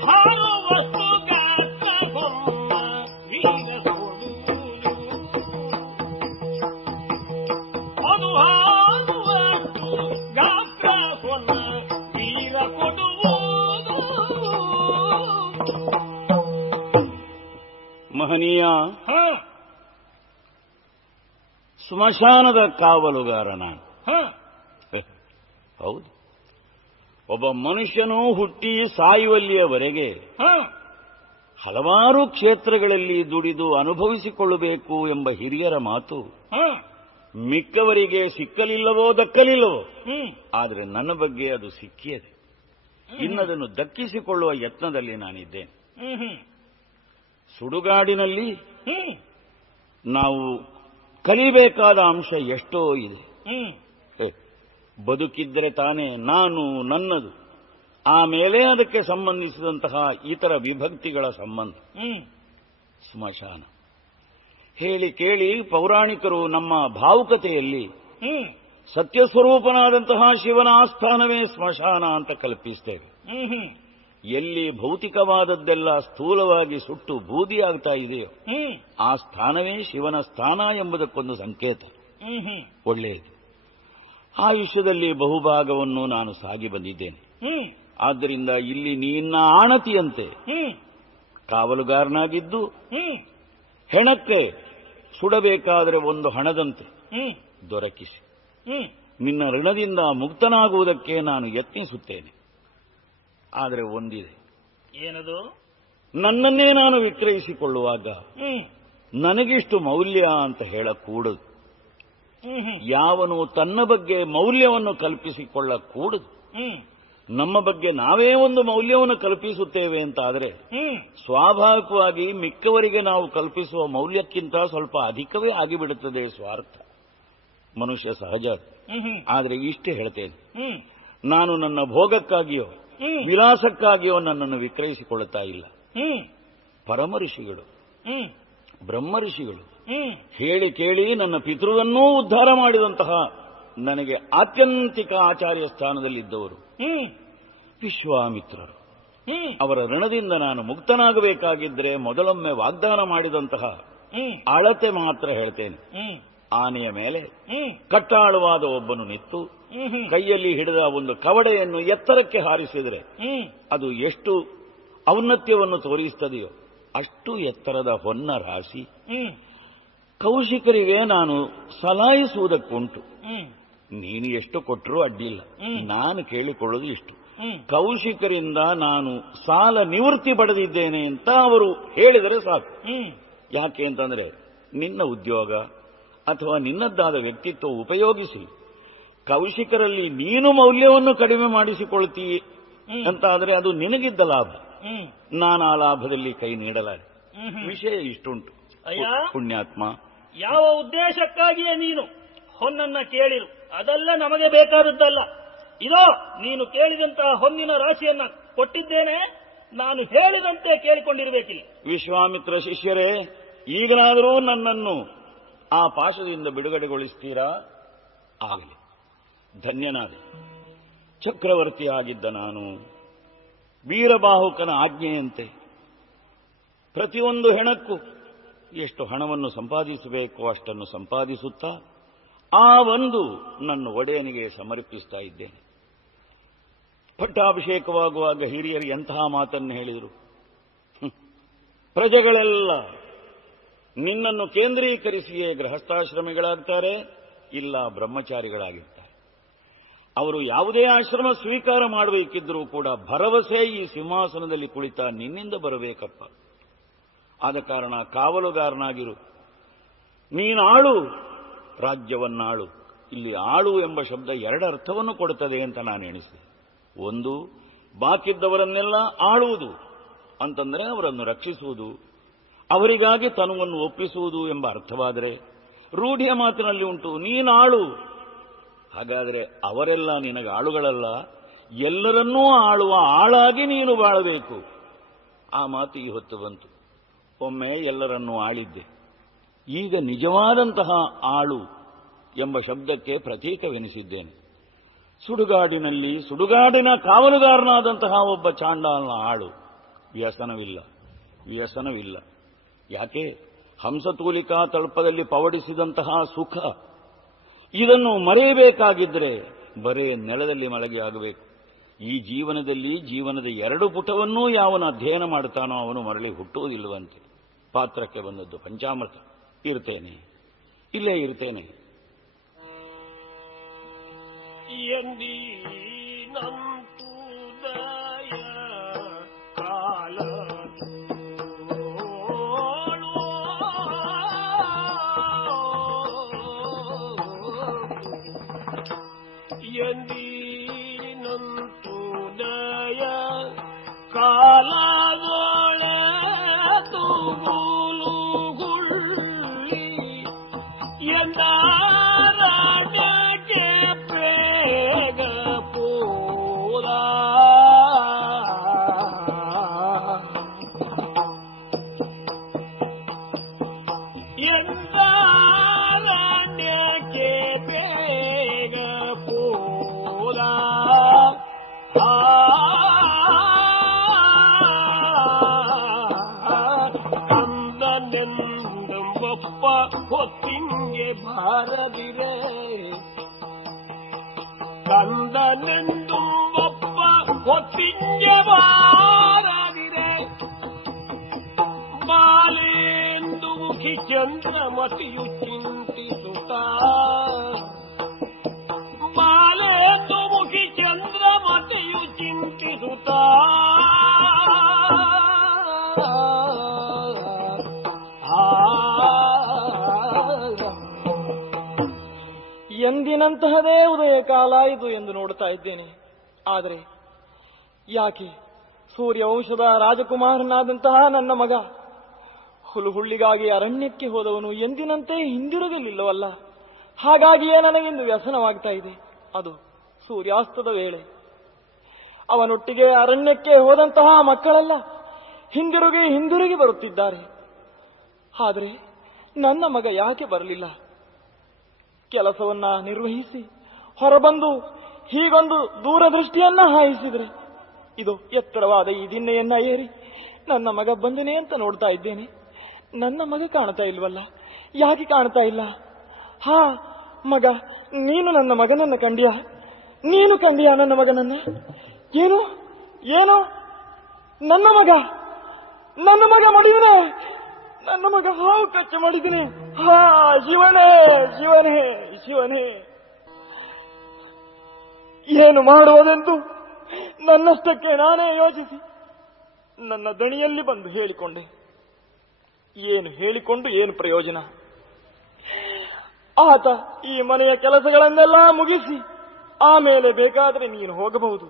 ಹಾರುವಷ್ಟು ಗಾತ್ರ ಬೊಮ್ಮ ವೀರ ಅದು ಹಾರುವಷ್ಟು ಗಾತ್ರ ಕೊನ್ನ ವೀರ ಕೊಡುವುದು. ಮಹನೀಯ, ಸ್ಮಶಾನದ ಕಾವಲುಗಾರ ನಾನು. ಹೌದು, ಒಬ್ಬ ಮನುಷ್ಯನು ಹುಟ್ಟಿ ಸಾಯುವಲ್ಲಿಯವರೆಗೆ ಹಲವಾರು ಕ್ಷೇತ್ರಗಳಲ್ಲಿ ದುಡಿದು ಅನುಭವಿಸಿಕೊಳ್ಳಬೇಕು ಎಂಬ ಹಿರಿಯರ ಮಾತು ಮಿಕ್ಕವರಿಗೆ ಸಿಕ್ಕಲಿಲ್ಲವೋ ದಕ್ಕಲಿಲ್ಲವೋ, ಆದರೆ ನನ್ನ ಬಗ್ಗೆ ಅದು ಸಿಕ್ಕಿಯದೆ. ಇನ್ನದನ್ನು ದಕ್ಕಿಸಿಕೊಳ್ಳುವ ಯತ್ನದಲ್ಲಿ ನಾನಿದ್ದೇನೆ. ಸುಡುಗಾಡಿನಲ್ಲಿ ನಾವು ಕಲಿಬೇಕಾದ ಅಂಶ ಎಷ್ಟೋ ಇದೆ. ಬದುಕಿದ್ದರೆ ತಾನೇ ನಾನು ನನ್ನದು, ಆಮೇಲೆ ಅದಕ್ಕೆ ಸಂಬಂಧಿಸಿದಂತಹ ಇತರ ವಿಭಕ್ತಿಗಳ ಸಂಬಂಧ. ಸ್ಮಶಾನ ಹೇಳಿ ಕೇಳಿ ಪೌರಾಣಿಕರು ನಮ್ಮ ಭಾವುಕತೆಯಲ್ಲಿ ಹ್ಮ್ ಸತ್ಯಸ್ವರೂಪನಾದಂತಹ ಶಿವನ ಆಸ್ಥಾನವೇ ಸ್ಮಶಾನ ಅಂತ ಕಲ್ಪಿಸ್ತೇವೆ. ಹ್ಮ್ ಹ್ಮ್ ಎಲ್ಲಿ ಭೌತಿಕವಾದದ್ದೆಲ್ಲ ಸ್ಥೂಲವಾಗಿ ಸುಟ್ಟು ಬೂದಿಯಾಗ್ತಾ ಇದೆಯೋ ಹ್ಮ್ ಆ ಸ್ಥಾನವೇ ಶಿವನ ಸ್ಥಾನ ಎಂಬುದಕ್ಕೊಂದು ಸಂಕೇತ. ಹ್ಮ್ ಹ್ಮ್ ಒಳ್ಳೆಯದು. ಆಯುಷ್ಯದಲ್ಲಿ ಬಹುಭಾಗವನ್ನು ನಾನು ಸಾಗಿ ಬಂದಿದ್ದೇನೆ. ಹ್ಮ್ ಆದ್ದರಿಂದ ಇಲ್ಲಿ ನಿನ್ನ ಆಣತಿಯಂತೆ ಹ್ಮ್ ಕಾವಲುಗಾರನಾಗಿದ್ದು ಹ್ಮ್ ಹೆಣಕ್ಕೆ ಸುಡಬೇಕಾದರೆ ಒಂದು ಹಣದಂತೆ ಹ್ಮ್ ದೊರಕಿಸಿ ಹ್ಮ್ ನಿನ್ನ ಋಣದಿಂದ ಮುಕ್ತನಾಗುವುದಕ್ಕೆ ನಾನು ಯತ್ನಿಸುತ್ತೇನೆ. ಆದರೆ ಒಂದಿದೆ, ಏನದು? ನನ್ನನ್ನೇ ನಾನು ವಿಕ್ರಯಿಸಿಕೊಳ್ಳುವಾಗ ಹ್ಮ್ ನನಗಿಷ್ಟು ಮೌಲ್ಯ ಅಂತ ಹೇಳಕೂಡದು. ಹ್ಮ್ ಹ್ಮ್ ಯಾವನು ತನ್ನ ಬಗ್ಗೆ ಮೌಲ್ಯವನ್ನು ಕಲ್ಪಿಸಿಕೊಳ್ಳಕೂಡದು. ಹ್ಮ್ ನಮ್ಮ ಬಗ್ಗೆ ನಾವೇ ಒಂದು ಮೌಲ್ಯವನ್ನು ಕಲ್ಪಿಸುತ್ತೇವೆ ಅಂತಾದರೆ ಹ್ಮ್ ಸ್ವಾಭಾವಿಕವಾಗಿ ಮಿಕ್ಕವರಿಗೆ ನಾವು ಕಲ್ಪಿಸುವ ಮೌಲ್ಯಕ್ಕಿಂತ ಸ್ವಲ್ಪ ಅಧಿಕವೇ ಆಗಿಬಿಡುತ್ತದೆ ಸ್ವಾರ್ಥ. ಮನುಷ್ಯ ಸಹಜ. ಹ್ಮ್ ಹ್ಮ್ ಆದರೆ ಇಷ್ಟೇ ಹೇಳ್ತೇನೆ, ಹ್ಮ್ ನಾನು ನನ್ನ ಭೋಗಕ್ಕಾಗಿಯೋ ಹ್ಮ್ ವಿಲಾಸಕ್ಕಾಗಿಯೋ ನನ್ನನ್ನು ವಿಕ್ರಯಿಸಿಕೊಳ್ಳುತ್ತಾ ಇಲ್ಲ. ಹ್ಮ್ ಪರಮ ಋಷಿಗಳು, ಹ್ಮ್ ಬ್ರಹ್ಮ ಋಷಿಗಳು ಹ್ಮ್ ಹೇಳಿ ಕೇಳಿ ನನ್ನ ಪಿತೃವನ್ನೂ ಉದ್ಧಾರ ಮಾಡಿದಂತಹ ನನಗೆ ಆತ್ಯಂತಿಕ ಆಚಾರ್ಯ ಸ್ಥಾನದಲ್ಲಿದ್ದವರು ಹ್ಮ್ ವಿಶ್ವಾಮಿತ್ರರು. ಹ್ಮ್ ಅವರ ಋಣದಿಂದ ನಾನು ಮುಕ್ತನಾಗಬೇಕಾಗಿದ್ದರೆ ಮೊದಲೊಮ್ಮೆ ವಾಗ್ದಾನ ಮಾಡಿದಂತಹ ಹ್ಮ್ ಅಳತೆ ಮಾತ್ರ ಹೇಳ್ತೇನೆ. ಹ್ಮ್ ಆನೆಯ ಮೇಲೆ ಹ್ಮ್ ಕಟ್ಟಾಳುವಾದ ಒಬ್ಬನು ನಿಂತು ಹ್ಮ್ ಕೈಯಲ್ಲಿ ಹಿಡಿದ ಒಂದು ಕವಡೆಯನ್ನು ಎತ್ತರಕ್ಕೆ ಹಾರಿಸಿದರೆ ಹ್ಮ್ ಅದು ಎಷ್ಟು ಔನ್ನತ್ಯವನ್ನು ತೋರಿಸುತ್ತದೆಯೋ ಅಷ್ಟು ಎತ್ತರದ ಹೊನ್ನ ರಾಶಿ ಹ್ಮ್ ಕೌಶಿಕರಿಗೆ ನಾನು ಸಲಾಯಿಸುವುದಕ್ಕುಂಟು. ಹ್ಮ್ ನೀನು ಎಷ್ಟು ಕೊಟ್ಟರೂ ಅಡ್ಡಿಲ್ಲ. ನಾನು ಕೇಳಿಕೊಳ್ಳೋದು ಇಷ್ಟು, ಹ್ಮ್ ಕೌಶಿಕರಿಂದ ನಾನು ಸಾಲ ನಿವೃತ್ತಿ ಪಡೆದಿದ್ದೇನೆ ಅಂತ ಅವರು ಹೇಳಿದರೆ ಸಾಕು. ಹ್ಮ್ ಯಾಕೆ ಅಂತಂದ್ರೆ ನಿನ್ನ ಉದ್ಯೋಗ ಅಥವಾ ನಿನ್ನದ್ದಾದ ವ್ಯಕ್ತಿತ್ವ ಉಪಯೋಗಿಸಿ ಕೌಶಿಕರಲ್ಲಿ ನೀನು ಮೌಲ್ಯವನ್ನು ಕಡಿಮೆ ಮಾಡಿಸಿಕೊಳ್ತೀ ಅಂತಾದರೆ ಅದು ನಿನಗಿದ್ದ ಲಾಭ. ಹ್ಮ್ ನಾನು ಆ ಲಾಭದಲ್ಲಿ ಕೈ ನೀಡಲಾರೆ. ಹ್ಮ್ ವಿಷಯ ಇಷ್ಟುಂಟು. ಅಯ್ಯ, ಪುಣ್ಯಾತ್ಮ, ಯಾವ ಉದ್ದೇಶಕ್ಕಾಗಿಯೇ ನೀನು ಹೊನ್ನನ್ನ ಕೇಳಿರು ಅದೆಲ್ಲ ನಮಗೆ ಬೇಕಾದದ್ದಲ್ಲ. ಇದೋ ನೀನು ಕೇಳಿದಂತಹ ಹೊನ್ನಿನ ರಾಶಿಯನ್ನ ಕೊಟ್ಟಿದ್ದೇನೆ, ನಾನು ಹೇಳಿದಂತೆ ಕೇಳಿಕೊಂಡಿರಬೇಕಿಲ್ಲ. ವಿಶ್ವಾಮಿತ್ರ ಶಿಷ್ಯರೇ, ಈಗಲಾದರೂ ನನ್ನನ್ನು ಆ ಪಾಶದಿಂದ ಬಿಡುಗಡೆಗೊಳಿಸ್ತೀರಾ? ಆಗಲಿ, ಧನ್ಯನಾದೆ. ಚಕ್ರವರ್ತಿಯಾಗಿದ್ದ ನಾನು ವೀರಬಾಹುಕನ ಆಜ್ಞೆಯಂತೆ ಪ್ರತಿಯೊಂದು ಹೆಣಕ್ಕೂ ಎಷ್ಟು ಹಣವನ್ನು ಸಂಪಾದಿಸಬೇಕೋ ಅಷ್ಟನ್ನು ಸಂಪಾದಿಸುತ್ತಾ ಆ ಒಂದು ನನ್ನ ಒಡೆಯನಿಗೆ ಸಮರ್ಪಿಸ್ತಾ ಇದ್ದೇನೆ. ಪಟ್ಟಾಭಿಷೇಕವಾಗುವಾಗ ಹಿರಿಯರು ಎಂತಹ ಮಾತನ್ನು ಹೇಳಿದರು. ಪ್ರಜೆಗಳೆಲ್ಲ ನಿನ್ನನ್ನು ಕೇಂದ್ರೀಕರಿಸಿಯೇ ಗೃಹಸ್ಥಾಶ್ರಮಿಗಳಾಗ್ತಾರೆ, ಇಲ್ಲ ಬ್ರಹ್ಮಚಾರಿಗಳಾಗಿರ್ತಾರೆ. ಅವರು ಯಾವುದೇ ಆಶ್ರಮ ಸ್ವೀಕಾರ ಮಾಡಬೇಕಿದ್ರೂ ಕೂಡ ಭರವಸೆ ಈ ಸಿಂಹಾಸನದಲ್ಲಿ ಕುಳಿತ ನಿನ್ನಿಂದ ಬರಬೇಕಪ್ಪ. ಆದ ಕಾರಣ ಕಾವಲುಗಾರನಾಗಿರು, ನೀನಾಳು, ರಾಜ್ಯವನ್ನಾಳು. ಇಲ್ಲಿ ಆಳು ಎಂಬ ಶಬ್ದ ಎರಡು ಅರ್ಥವನ್ನು ಕೊಡುತ್ತದೆ ಅಂತ ನಾನು ಎಣಿಸಿದೆ. ಒಂದು, ಬಾಕಿದ್ದವರನ್ನೆಲ್ಲ ಆಳುವುದು ಅಂತಂದರೆ ಅವರನ್ನು ರಕ್ಷಿಸುವುದು, ಅವರಿಗಾಗಿ ತನುವನ್ನು ಒಪ್ಪಿಸುವುದು ಎಂಬ ಅರ್ಥವಾದರೆ, ರೂಢಿಯ ಮಾತಿನಲ್ಲಿ ಉಂಟು ನೀನಾಳು. ಹಾಗಾದರೆ ಅವರೆಲ್ಲ ನಿನಗೆ ಆಳುಗಳಲ್ಲ, ಎಲ್ಲರನ್ನೂ ಆಳುವ ಆಳಾಗಿ ನೀನು ಬಾಳಬೇಕು. ಆ ಮಾತು ಈ ಹೊತ್ತು ಬಂತು. ಒಮ್ಮೆ ಎಲ್ಲರನ್ನೂ ಆಳಿದ್ದೆ, ಈಗ ನಿಜವಾದಂತಹ ಆಳು ಎಂಬ ಶಬ್ದಕ್ಕೆ ಪ್ರತೀಕವೆನಿಸಿದ್ದೇನೆ. ಸುಡುಗಾಡಿನಲ್ಲಿ ಸುಡುಗಾಡಿನ ಕಾವಲುಗಾರನಾದಂತಹ ಒಬ್ಬ ಚಾಂಡಾಲನ ಆಳು. ವ್ಯಸನವಿಲ್ಲ, ವ್ಯಸನವಿಲ್ಲ. ಯಾಕೆ? ಹಂಸತೂಲಿಕಾ ತಳ್ಪದಲ್ಲಿ ಪವಡಿಸಿದಂತಹ ಸುಖ, ಇದನ್ನು ಮರೆಯಬೇಕಾಗಿದ್ದರೆ ಬರೇ ನೆಲದಲ್ಲಿ ಮಲಗಿ ಆಗಬೇಕು. ಈ ಜೀವನದಲ್ಲಿ ಜೀವನದ ಎರಡು ಪುಟವನ್ನೂ ಯಾವನು ಅಧ್ಯಯನ ಮಾಡುತ್ತಾನೋ ಅವನು ಮರಳಿ ಹುಟ್ಟುವುದಿಲ್ಲವಂತೆ. ಪಾತ್ರಕ್ಕೆ ಬಂದದ್ದು ಪಂಚಾಮೃತ. ಇರ್ತೇನೆ, ಇಲ್ಲೇ ಇರ್ತೇನೆ. ಎಂದಿನಂತು ದಯ ಕಾಲ ಎಂದಿನಂತು ದಯ ಕಾಲದೊಳೆ ತೂಗುಳುಗುಳ್ಳಿ ಎಂದಾರಕ್ಕೆ ಬೇಗ ಪೋದ ಎಂದ ಕಂದನೆಂದು ಒಬ್ಬ ಹೊತ್ತಿಂಗೆ ಬಾರದಿರೆ ಬಾಲೆಂದು ಮುಖಿ ಚಂದ್ರಮತಿಯು ಚಿಂತಿಸುತ್ತ ಬಾಲೆಂದು ಮುಖಿ ಚಂದ್ರಮತಿಯು ಚಿಂತಿಸುತ್ತ ಎಂದಿನಂತಹದೇ ಉದಯ ಕಾಲ ಇದು ಎಂದು ನೋಡ್ತಾ ಇದ್ದೇನೆ. ಆದರೆ ಯಾಕೆ ಸೂರ್ಯವಂಶದ ರಾಜಕುಮಾರನಾದಂತಹ ನನ್ನ ಮಗ ಹುಳುಹುಳ್ಳಿಗಾಗಿ ಅರಣ್ಯಕ್ಕೆ ಹೋದವನು ಎಂದಿನಂತೆ ಹಿಂದಿರುಗಲಿಲ್ಲವಲ್ಲ? ಹಾಗಾಗಿಯೇ ನನಗೆಂದು ವ್ಯಸನವಾಗ್ತಾ ಇದೆ. ಅದು ಸೂರ್ಯಾಸ್ತದ ವೇಳೆ. ಅವನೊಟ್ಟಿಗೆ ಅರಣ್ಯಕ್ಕೆ ಹೋದಂತಹ ಮಕ್ಕಳೆಲ್ಲ ಹಿಂದಿರುಗಿ ಬರುತ್ತಿದ್ದಾರೆ. ಆದರೆ ನನ್ನ ಮಗ ಯಾಕೆ ಬರಲಿಲ್ಲ? ಕೆಲಸವನ್ನ ನಿರ್ವಹಿಸಿ ಹೊರಬಂದು ಹೀಗೊಂದು ದೂರದೃಷ್ಟಿಯನ್ನ ಹಾಯಿಸಿದ್ರೆ ಇದು ಎತ್ತರವಾದ ಈ ದಿನ್ನೆಯನ್ನ ಏರಿ ನನ್ನ ಮಗ ಬಂದನೆ ಅಂತ ನೋಡ್ತಾ ಇದ್ದೇನೆ. ನನ್ನ ಮಗ ಕಾಣ್ತಾ ಇಲ್ವಲ್ಲ? ಯಾಕೆ ಕಾಣ್ತಾ ಇಲ್ಲ? ಹಾ ಮಗ, ನೀನು ನನ್ನ ಮಗನನ್ನ ಕಂಡಿಯಾ? ನೀನು ಕಂಡಿಯಾ ನನ್ನ ಮಗನನ್ನ? ಏನು ಏನು ನನ್ನ ಮಗ ಮಡಿಯನೆ, ನನ್ನ ಮಗ ಹಾವು ಕಚ್ಚ ಮಾಡಿದ್ದೀನಿ. ಹಾ ಶಿವನೇ ಶಿವನೇ ಶಿವನೇ, ಏನು ಮಾಡುವುದೆಂದು ನನ್ನಷ್ಟಕ್ಕೆ ನಾನೇ ಯೋಚಿಸಿ ನನ್ನ ದಣಿಯಲ್ಲಿ ಬಂದು ಹೇಳಿಕೊಂಡೆ. ಏನು ಹೇಳಿಕೊಂಡು ಏನು ಪ್ರಯೋಜನ? ಆತ ಈ ಮನೆಯ ಕೆಲಸಗಳನ್ನೆಲ್ಲ ಮುಗಿಸಿ ಆಮೇಲೆ ಬೇಕಾದ್ರೆ ನೀನು ಹೋಗಬಹುದು.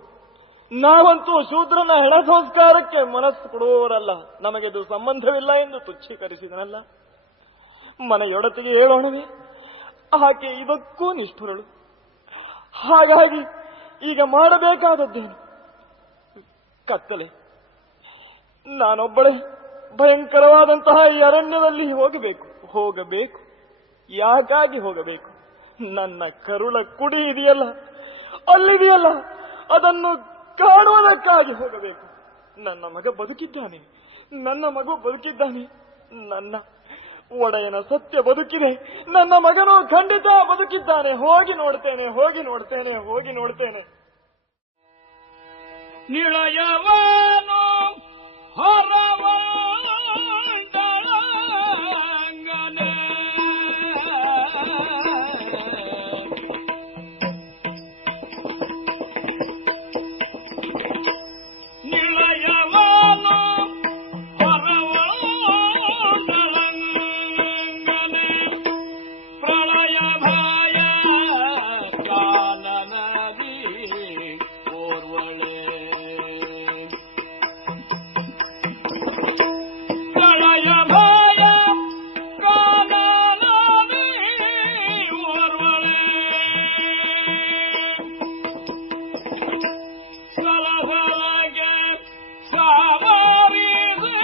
ನಾವಂತೂ ಶೂದ್ರನ ಹೆಣ ಸಂಸ್ಕಾರಕ್ಕೆ ಮನಸ್ಸು ಕೊಡುವವರಲ್ಲ, ನಮಗೆದು ಸಂಬಂಧವಿಲ್ಲ ಎಂದು ತುಚ್ಛೀಕರಿಸಿದನಲ್ಲ. ಮನೆಯೊಡತಿಗೆ ಹೇಳೋಣವೇ? ಆಕೆ ಇದಕ್ಕೂ ನಿಷ್ಠುರಳು. ಹಾಗಾಗಿ ಈಗ ಮಾಡಬೇಕಾದದ್ದೇನು? ಕತ್ತಲೆ. ನಾನೊಬ್ಬಳೇ ಭಯಂಕರವಾದಂತಹ ಈ ಅರಣ್ಯದಲ್ಲಿ ಹೋಗಬೇಕು. ಯಾಕಾಗಿ ಹೋಗಬೇಕು? ನನ್ನ ಕರುಳ ಕುಡಿ ಇದೆಯಲ್ಲ, ಅಲ್ಲಿದೆಯಲ್ಲ, ಅದನ್ನು ಕಾಣುವುದಕ್ಕಾಗಿ ಹೋಗಬೇಕು. ನನ್ನ ಮಗ ಬದುಕಿದ್ದಾನೆ, ನನ್ನ ಮಗು ಬದುಕಿದ್ದಾನೆ, ನನ್ನ ಒಡೆಯನ ಸತ್ಯ ಬದುಕಿದೆ, ನನ್ನ ಮಗನು ಖಂಡಿತ ಬದುಕಿದ್ದಾನೆ. ಹೋಗಿ ನೋಡ್ತೇನೆ. ನಿಳಯವನು ಹೊರವಂದಳಂಗನೆ ಪ್ರಳಯ ಭಯ ಕಾನನದಿ ಓರ್ವಳೆ ಪ್ರಳಯ ಭಯ ಕಾನನದಿ ಓರ್ವಳೆ ಸಲಹಲಗೆ ಸಾವರಿಸಿ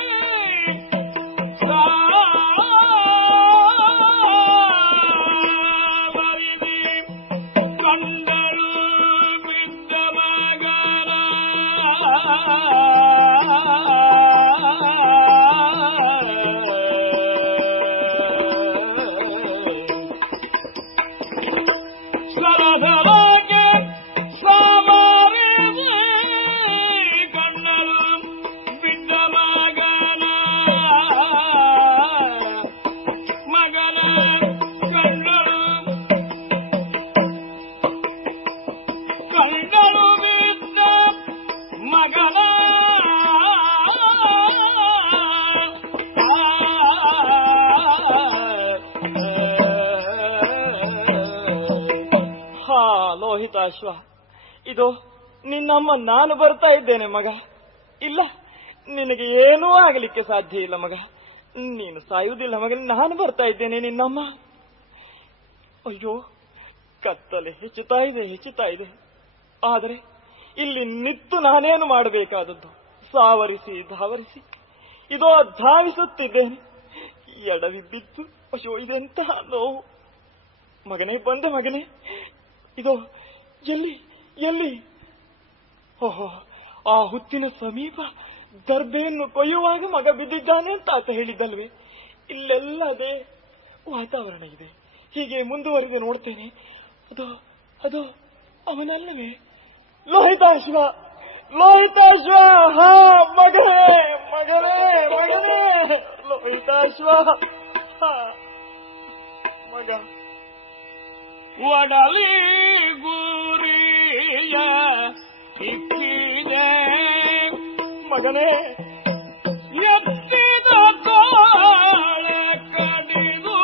ಕಂಡಳು ಬಿದ್ದ ಮಗನ ಸರಸರಗೆ ಸಾವರಿಸಿ ಕಂಡಳು ಬಿದ್ದ ಮಗನ ಕಂಡಳು ಬಿದ್ದ ಮಗನ ಹಾ ಲೋಹಿತಾಶ್ವ, ಇದು ನಿನ್ನಮ್ಮ ನಾನು ಬರ್ತಾ ಇದ್ದೇನೆ ಮಗ. ಇಲ್ಲ, ನಿನಗೆ ಏನೂ ಆಗಲಿಕ್ಕೆ ಸಾಧ್ಯ ಇಲ್ಲ ಮಗ. ನೀನು ಸಾಯುವುದಿಲ್ಲ ಮಗ, ನಾನು ಬರ್ತಾ ಇದ್ದೇನೆ ನಿನ್ನಮ್ಮ. ಅಯ್ಯೋ, ಕತ್ತಲೆ ಹೆಚ್ಚುತ್ತಾ ಇದೆ. ಆದರೆ ಇಲ್ಲಿ ನಿತ್ತು ನಾನೇನು ಮಾಡಬೇಕಾದದ್ದು? ಸಾವರಿಸಿ ಧಾವರಿಸಿ ಇದೋ ಧಾವಿಸುತ್ತಿದ್ದೇನೆ. ಎಡವಿ ಬಿದ್ದು ಅಯ್ಯೋ ಇದೆಂತಹ ನೋವು. ಮಗನೇ, ಬಂದೆ ಮಗನೇ. ಇದೋ ಎಲ್ಲಿ? ಓಹೋ, ಆ ಹುತ್ತಿನ ಸಮೀಪ ದರ್ಬೆಯನ್ನು ಕೊಯ್ಯುವಾಗ ಮಗ ಬಿದ್ದಿದ್ದಾನೆ ಅಂತ ಆತ ಹೇಳಿದ್ದಲ್ವೇ? ಇಲ್ಲೆಲ್ಲ ಅದೇ ವಾತಾವರಣ ಇದೆ. ಹೀಗೆ ಮುಂದುವರೆದು ನೋಡ್ತೇನೆ. ಅವನಲ್ಲವೇ ಲೋಹಿತಾಶ್ವ? ಲೋಹಿತಾಶ್ವ! ಹಾ, ಮಗನೇ ಮಗನೇ ಮಗನೇ ಲೋಹಿತಾಶ್ವ! ಹಾ, ಮಗ. ಒಡಲಿ ಗುರಿಯ ಇಕ್ಕಿದೆ ಮಗನೇ, ಎತ್ತಿದ ತೋಳೆ ಕಡಿದು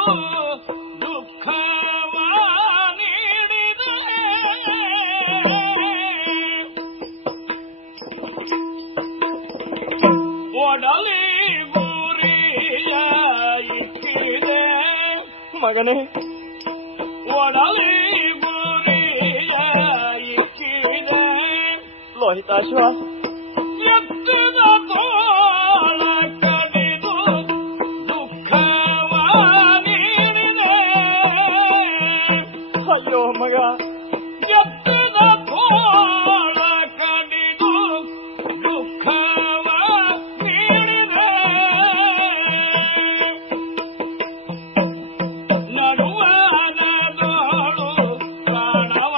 ದುಃಖವ ನೀಡಿದೆ. ಒಡಲಿ ಗುರಿಯ ಇಕ್ಕಿದೆ ಮಗನೇ, ಒಡಲಿ ಗುರಿಯ ಇಕ್ಕಿದೆ. ಲೋಹಿತಾಶ್ವ, ಎತ್ತಿದ ತೋಳ ಕಡಿದು ದುಃಖವ ನೀಡಿದೆ. ಅಯ್ಯೋ ಮಗ, ಎತ್ತಿದ ತೋಳ ಕಡಿದು ದುಃಖವ ನೀಡಿದೆ. ನಡುವನದೋಳು ಪ್ರಾಣವ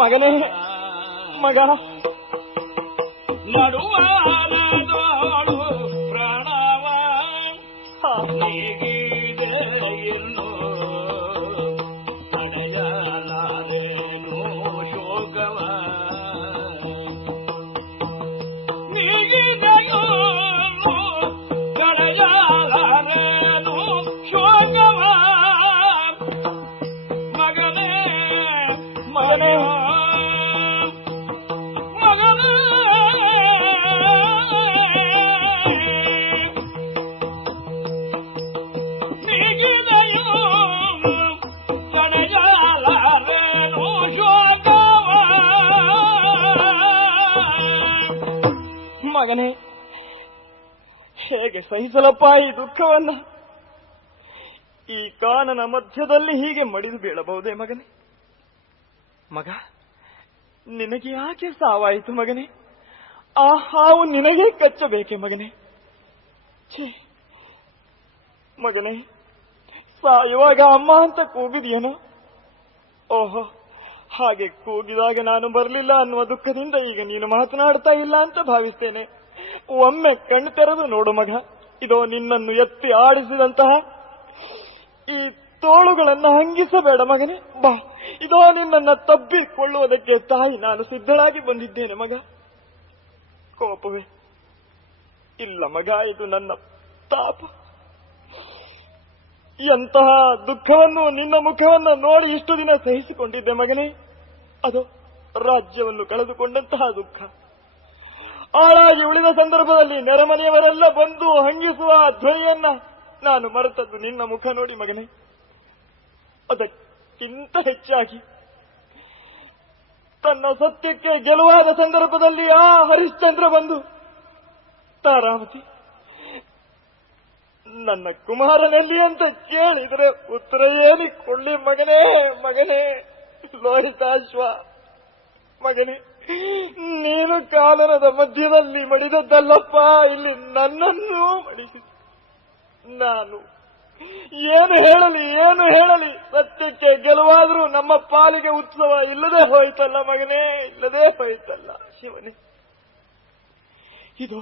ಮಗನೇ, ಮಗ. ನಡುವನದೋಳು ಪ್ರಾಣವ ಹಾ, ನೀಗಿದೆ ಇನ್ನು ತಡೆಯಲಾರೆನು ಶೋಕವ. ನೀಗಿದೆಯೋ ತಡೆಯಲಾರೆನು ಶೋಕವ. ಮಗನೇ ಮಗನೇ, ಮಗನೇ ನೀಗಿದೆಯೋ ತಡೆಯಲಾರೆನು ಶೋಕವ. ಮಗನೇ, ಹೇಗೆ ಸಹಿಸಲಪ್ಪ ಈ ದುಃಖವನ್ನ? ಈ ಕಾನನ ಮಧ್ಯದಲ್ಲಿ ಹೀಗೆ ಮಡಿದು ಬೀಳಬಹುದೇ ಮಗನೇ? ಮಗ, ನಿನಗೆ ಯಾಕೆ ಸಾವಾಯಿತು ಮಗನೇ? ಆ ಹಾವು ನಿನಗೆ ಕಚ್ಚಬೇಕೆ ಮಗನೇ? ಛೇ ಮಗನೇ, ಸಾಯುವಾಗ ಅಮ್ಮ ಅಂತ ಕೂಗಿದೆಯೇನೋ? ಓಹೋ, ಹಾಗೆ ಕೂಗಿದಾಗ ನಾನು ಬರಲಿಲ್ಲ ಅನ್ನುವ ದುಃಖದಿಂದ ಈಗ ನೀನು ಮಾತನಾಡ್ತಾ ಇಲ್ಲ ಅಂತ ಭಾವಿಸ್ತೇನೆ. ಒಮ್ಮೆ ಕಣ್ಣು ತೆರೆದು ನೋಡು ಮಗ, ಇದೋ ನಿನ್ನನ್ನು ಎತ್ತಿ ಆಡಿಸಿದಂತಹ ಈ ತೋಳುಗಳನ್ನ ಹಂಗಿಸಬೇಡ ಮಗನೇ. ಬಾ, ಇದೋ ನಿನ್ನನ್ನ ತಬ್ಬಿಕೊಳ್ಳುವುದಕ್ಕೆ ತಾಯಿ ನಾನು ಸಿದ್ಧಳಾಗಿ ಬಂದಿದ್ದೇನೆ ಮಗ. ಕೋಪವೇ ಇಲ್ಲ ಮಗ, ಇದು ನನ್ನ ತಾಪ. ಎಂತಹ ದುಃಖವನ್ನು ನಿನ್ನ ಮುಖವನ್ನು ನೋಡಿ ಇಷ್ಟು ದಿನ ಸಹಿಸಿಕೊಂಡಿದ್ದೆ ಮಗನೇ. ಅದು ರಾಜ್ಯವನ್ನು ಕಳೆದುಕೊಂಡಂತಹ ದುಃಖ. ಆಳಾಗಿ ಉಳಿದ ಸಂದರ್ಭದಲ್ಲಿ ನೆರೆಮನೆಯವರೆಲ್ಲ ಬಂದು ಹಂಗಿಸುವ ಧ್ವನಿಯನ್ನ ನಾನು ಮರೆತದ್ದು ನಿನ್ನ ಮುಖ ನೋಡಿ ಮಗನೇ. ಅದಕ್ಕಿಂತ ಹೆಚ್ಚಾಗಿ ತನ್ನ ಸತ್ಯಕ್ಕೆ ಗೆಲುವಾದ ಸಂದರ್ಭದಲ್ಲಿ ಆ ಹರಿಶ್ಚಂದ್ರ ಬಂದು, ತಾರಾಮತಿ ನನ್ನ ಕುಮಾರನಲ್ಲಿ ಅಂತ ಕೇಳಿದರೆ ಉತ್ತರ ಏನಿಕೊಳ್ಳಿ ಮಗನೇ? ಮಗನೇ ಲೋಹಿತಾಶ್ವ, ಮಗನೇ, ನೀನು ಕಾನನದ ಮಧ್ಯದಲ್ಲಿ ಮಡಿದದ್ದಲ್ಲಪ್ಪ, ಇಲ್ಲಿ ನನ್ನನ್ನೂ ಮಡಿಸಿ. ನಾನು ಏನು ಹೇಳಲಿ? ಸತ್ಯಕ್ಕೆ ಗೆಲುವಾದ್ರೂ ನಮ್ಮ ಪಾಲಿಗೆ ಉತ್ಸವ ಇಲ್ಲದೆ ಹೋಯ್ತಲ್ಲ ಮಗನೇ, ಇಲ್ಲದೆ ಹೋಯ್ತಲ್ಲ ಶಿವನೇ. ಇದು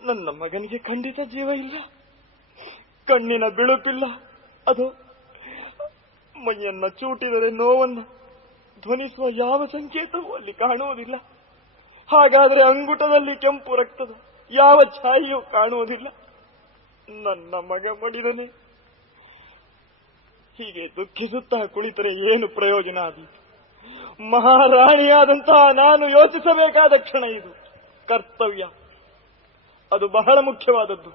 ನನ್ನ ಮಗನಿಗೆ ಖಂಡಿತ ಜೀವ ಇಲ್ಲ, ಕಣ್ಣಿನ ಬಿಳುಪಿಲ್ಲ. ಅದು ಮೈಯನ್ನ ಚೂಟಿದರೆ ನೋವನ್ನು ಧ್ವನಿಸುವ ಯಾವ ಸಂಕೇತವೂ ಅಲ್ಲಿ ಕಾಣುವುದಿಲ್ಲ. ಹಾಗಾದರೆ ಅಂಗುಟದಲ್ಲಿ ಕೆಂಪು ರಕ್ತದ ಯಾವ ಛಾಯೆಯೂ ಕಾಣುವುದಿಲ್ಲ. ನನ್ನ ಮಗ ಮಡಿದನೆ. ಹೀಗೆ ದುಃಖಿಸುತ್ತಾ ಕುಳಿತರೆ ಏನು ಪ್ರಯೋಜನ ಆದೀತು? ಮಹಾರಾಣಿಯಾದಂತಹ ನಾನು ಯೋಚಿಸಬೇಕಾದ ಕ್ಷಣ ಇದು. ಕರ್ತವ್ಯ ಅದು ಬಹಳ ಮುಖ್ಯವಾದದ್ದು.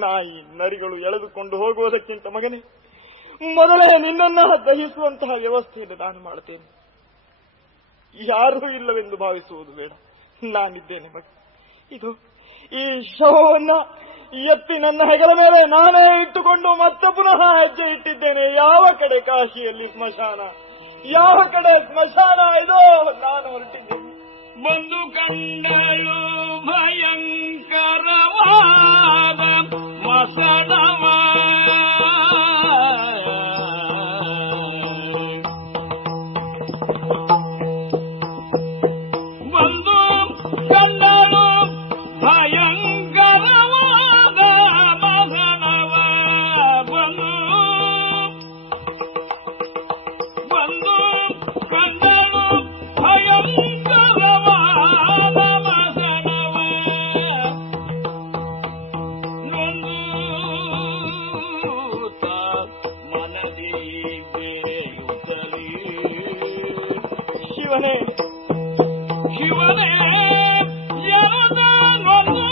ನಾಯಿ ನರಿಗಳು ಎಳೆದುಕೊಂಡು ಹೋಗುವುದಕ್ಕಿಂತ ಮಗನೇ, ಮೊದಲೇ ನಿನ್ನನ್ನ ದಹಿಸುವಂತಹ ವ್ಯವಸ್ಥೆಯನ್ನು ನಾನು ಮಾಡುತ್ತೇನೆ. ಯಾರೂ ಇಲ್ಲವೆಂದು ಭಾವಿಸುವುದು ಬೇಡ, ನಾನಿದ್ದೇನೆ ಮಗ. ಇದು ಈ ಶವವನ್ನ ಎತ್ತಿ ನನ್ನ ಹೆಗಲ ಮೇಲೆ ನಾನೇ ಇಟ್ಟುಕೊಂಡು ಮತ್ತೆ ಪುನಃ ಹೆಜ್ಜೆ ಇಟ್ಟಿದ್ದೇನೆ. ಯಾವ ಕಡೆ ಕಾಶಿಯಲ್ಲಿ ಸ್ಮಶಾನ, ಯಾವ ಕಡೆ ಸ್ಮಶಾನ, ಇದೋ ನಾನು ಹೊರಟಿದ್ದೇನೆ. ಬಂದು ಕಂಡಳು ಭಯಂಕರವಾದ ಮಸಣವ ಶಿವನೇ ಶಿವನೇ ಎನದನೊಂದು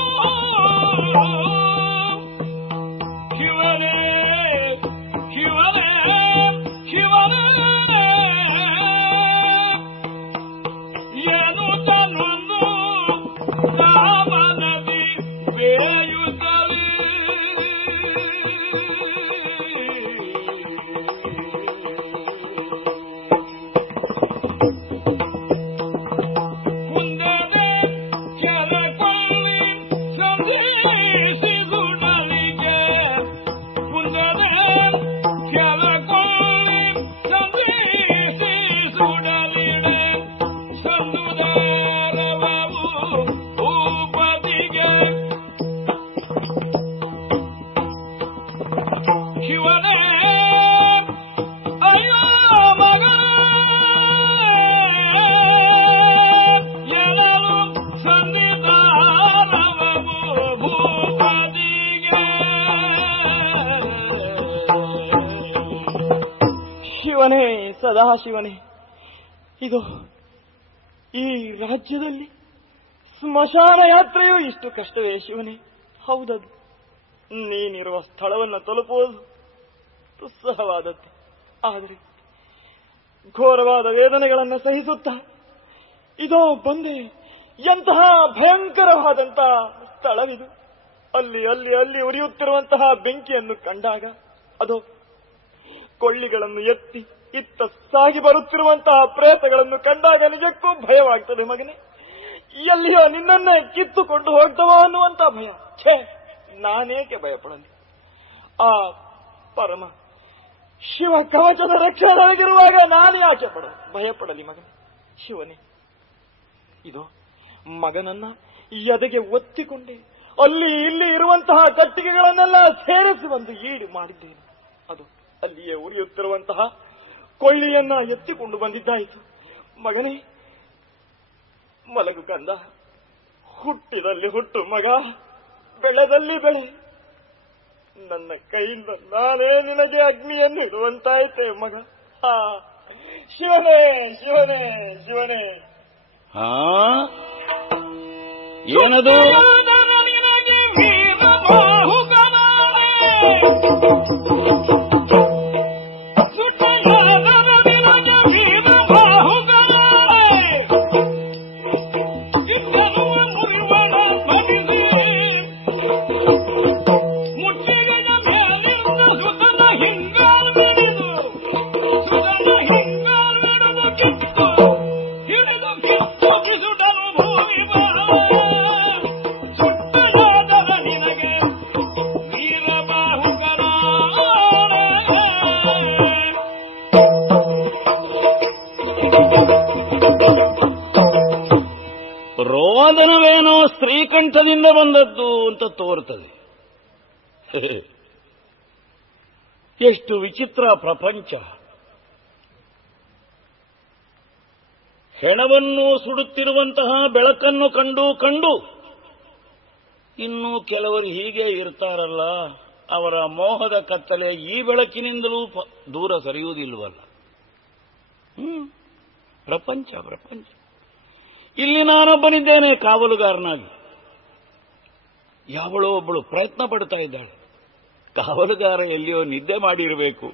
ಶಿವನೇ ಶಿವನೇ ಶಿವನೇ ಎನ್ನುತ್ತನೊಂದು ರಾಮನದಿ ಬೇಯುತ್ತಲೇ ಮುಂದದೆ ಕೆರಕೊಳ್ಳಿ ಸಂದೇಶಿ ಗುಣಲಿಗೆ ಮುಂದದೆ ಕೆರಕೊಳ್ಳಿ ಸಂದೇಶಿ ಸುಡಲಿಡೆ ಸಂದುದಾರವವು ಭೂಪತಿಗೆ ಶಿವನೇ ಅಯ್ಯೋ ಮಗ ಎಲ್ಲರೂ ಸನ್ನಿಧಾನವವು ಭೂಪತಿಗೆ ಶಿವನೇ ಸದಾಶಿವನೇ, ಇದು ಈ ರಾಜ್ಯದಲ್ಲಿ ಸ್ಮಶಾನ ಯಾತ್ರೆಯೂ ಇಷ್ಟು ಕಷ್ಟವೇ ಶಿವನೇ? ಹೌದದು, ನೀನಿರುವ ಸ್ಥಳವನ್ನು ತಲುಪುವುದು ದುಸ್ಸಹವಾದದ್ದು. ಆದರೆ ಘೋರವಾದ ವೇದನೆಗಳನ್ನು ಸಹಿಸುತ್ತಾ ಇದೋ ಬಂದೆ. ಎಂತಹ ಭಯಂಕರವಾದಂತಹ ಸ್ಥಳವಿದು. ಅಲ್ಲಿ ಅಲ್ಲಿ ಅಲ್ಲಿ ಉರಿಯುತ್ತಿರುವಂತಹ ಬೆಂಕಿಯನ್ನು ಕಂಡಾಗ, ಅದು ಕೊಳ್ಳಿಗಳನ್ನು ಎತ್ತಿ ಇತ್ತ ಸಾಗಿ ಬರುತ್ತಿರುವಂತಹ ಪ್ರೇತಗಳನ್ನು ಕಂಡಾಗ ನಿಜಕ್ಕೂ ಭಯವಾಗ್ತದೆ ಮಗನೇ. ಎಲ್ಲಿಯೋ ನಿನ್ನನ್ನೇ ಕಿತ್ತುಕೊಂಡು ಹೋಗ್ತವೋ ಅನ್ನುವಂತ ಭಯ. ಛೇ, ನಾನೇಕೆ ಭಯಪಡಲಿ? ಆ ಪರಮ ಶಿವ ಕವಚದ ರಕ್ಷಣೆ ನನಗಿರುವಾಗ ನಾನು ಯಾಕೆ ಭಯಪಡಲಿ ಮಗನೇ? ಶಿವನೇ, ಇದು ಮಗನನ್ನ ಎದೆಗೆ ಒತ್ತಿಕೊಂಡೆ ಅಲ್ಲಿ ಇಲ್ಲಿ ಇರುವಂತಹ ಕಟ್ಟಿಗೆಗಳನ್ನೆಲ್ಲ ಸೇರಿಸಿ ಒಂದು ಈಡು ಮಾಡಿದ್ದೇನೆ. ಅದು ಅಲ್ಲಿಯೇ ಉರಿಯುತ್ತಿರುವಂತಹ ಕೊಳ್ಳಿಯನ್ನ ಎತ್ತಿಕೊಂಡು ಬಂದಿದ್ದಾಯಿತು. ಮಗನೇ, ಮಲಗು ಕಂದ. ಹುಟ್ಟಿದಲ್ಲಿ ಹುಟ್ಟು ಮಗ, ಬೆಳೆದಲ್ಲಿ ಬೆಳೆ. ನನ್ನ ಕೈಯಿಂದ ನಾನೇ ನಿನಗೆ ಅಗ್ನಿಯನ್ನು ಇಡುವಂತಾಯ್ತೆ ಮಗ. ಹಾ, ಶಿವನೇ ಶಿವನೇ ಶಿವನೇ. ಹಾ, ಏನದು? ನಿನಗೆ ವೀರ ಬಾಹುಕನಾದೆ ಸುಟ್ಟಯಾದ ನಿನಗೆ ವೀರ ಬಾಹುಕನಾದೆ ಇದ್ದರುವ ಮುರಿವಣ ಮಡಿಸಿ ಮುಟ್ಟಿಗೆಯ ಮೇಲಿಂದ ಸುತನ ಹಿಂಗಾಲ್ ಬಿಡಿದು ಸುತನ ಹಿಂಗಾಲ್ ಬಿಡುದು ಕಿತ್ತು ಹಿಡಿದು ಕಿತ್ತು ಸುಡಲು ಭೂಮಿ ಸುಟ್ಟಲಾದರ ನಿನಗೆ ವೀರ ಬಾಹುಕನಾದೆ. ರೋದನವೇನೋ ಸ್ತ್ರೀಕಂಠದಿಂದ ಬಂದದ್ದು ಅಂತ ತೋರ್ತದೆ. ಎಷ್ಟು ವಿಚಿತ್ರ ಪ್ರಪಂಚ! ಹೆಣವನ್ನು ಸುಡುತ್ತಿರುವಂತಹ ಬೆಳಕನ್ನು ಕಂಡು ಇನ್ನು ಕೆಲವರು ಹೀಗೆ ಇರ್ತಾರಲ್ಲ, ಅವರ ಮೋಹದ ಕತ್ತಲೆ ಈ ಬೆಳಕಿನಿಂದಲೂ ದೂರ ಸರಿಯುವುದಿಲ್ವಲ್ಲ. ಪ್ರಪಂಚ ಪ್ರಪಂಚ. ಇಲ್ಲಿ ನಾನೊಬ್ಬನಿದ್ದೇನೆ ಕಾವಲುಗಾರನಾಗಿ. ಯಾವಳೋ ಒಬ್ಬಳು ಪ್ರಯತ್ನ ಪಡ್ತಾ ಇದ್ದಾಳೆ. ಕಾವಲುಗಾರ ಎಲ್ಲಿಯೋ ನಿದ್ದೆ ಮಾಡಿರಬೇಕು,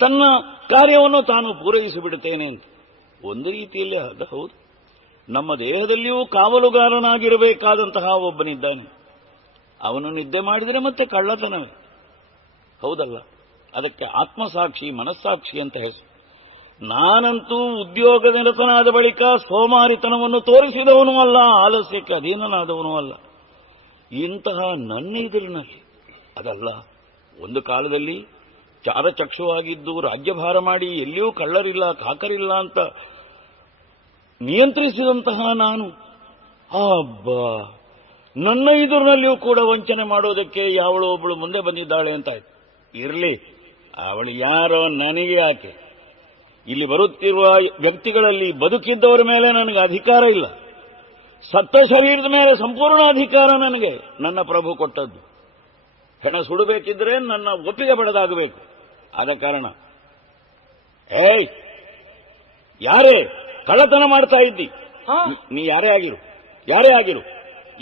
ತನ್ನ ಕಾರ್ಯವನ್ನು ತಾನು ಪೂರೈಸಿಬಿಡುತ್ತೇನೆ ಅಂತ. ಒಂದು ರೀತಿಯಲ್ಲಿ ಅದು ಹೌದು. ನಮ್ಮ ದೇಹದಲ್ಲಿಯೂ ಕಾವಲುಗಾರನಾಗಿರಬೇಕಾದಂತಹ ಒಬ್ಬನಿದ್ದಾನೆ. ಅವನು ನಿದ್ದೆ ಮಾಡಿದರೆ ಮತ್ತೆ ಕಳ್ಳತನವೇ, ಹೌದಲ್ಲ? ಅದಕ್ಕೆ ಆತ್ಮಸಾಕ್ಷಿ, ಮನಸ್ಸಾಕ್ಷಿ ಅಂತ ಹೆಸರು. ನಾನಂತೂ ಉದ್ಯೋಗ ನಿರತನಾದ ಬಳಿಕ ಸೋಮಾರಿತನವನ್ನು ತೋರಿಸಿದವನೂ ಅಲ್ಲ, ಆಲಸ್ಯಕ್ಕೆ ಅಧೀನನಾದವನೂ ಅಲ್ಲ. ಇಂತಹ ನನ್ನ ಎದುರಿನಲ್ಲಿ ಅದಲ್ಲ. ಒಂದು ಕಾಲದಲ್ಲಿ ಚಾರಚಕ್ಷುವಾಗಿದ್ದು ರಾಜ್ಯಭಾರ ಮಾಡಿ ಎಲ್ಲಿಯೂ ಕಳ್ಳರಿಲ್ಲ ಕಾಕರಿಲ್ಲ ಅಂತ ನಿಯಂತ್ರಿಸಿದಂತಹ ನಾನು, ಅಬ್ಬಾ, ನನ್ನ ಎದುರಿನಲ್ಲಿಯೂ ಕೂಡ ವಂಚನೆ ಮಾಡೋದಕ್ಕೆ ಯಾವಳೋ ಒಬ್ಬಳು ಮುಂದೆ ಬಂದಿದ್ದಾಳೆ ಅಂತಾಯ್ತು. ಇರಲಿ, ಅವಳು ಯಾರೋ ನನಗೆ ಯಾಕೆ? ಇಲ್ಲಿ ಬರುತ್ತಿರುವ ವ್ಯಕ್ತಿಗಳಲ್ಲಿ ಬದುಕಿದ್ದವರ ಮೇಲೆ ನನಗೆ ಅಧಿಕಾರ ಇಲ್ಲ. ಸತ್ತ ಶರೀರದ ಮೇಲೆ ಸಂಪೂರ್ಣ ಅಧಿಕಾರ ನನಗೆ ನನ್ನ ಪ್ರಭು ಕೊಟ್ಟದ್ದು. ಹೆಣ ಸುಡಬೇಕಿದ್ರೆ ನನ್ನ ಒಪ್ಪಿಗೆ ಪಡೆದಾಗಬೇಕು. ಆದ ಕಾರಣ, ಏಯ್ ಯಾರೇ ಕಳ್ಳತನ ಮಾಡ್ತಾ ಇದ್ದಿ. ಹಾ? ನೀ ಯಾರೇ ಆಗಿರು,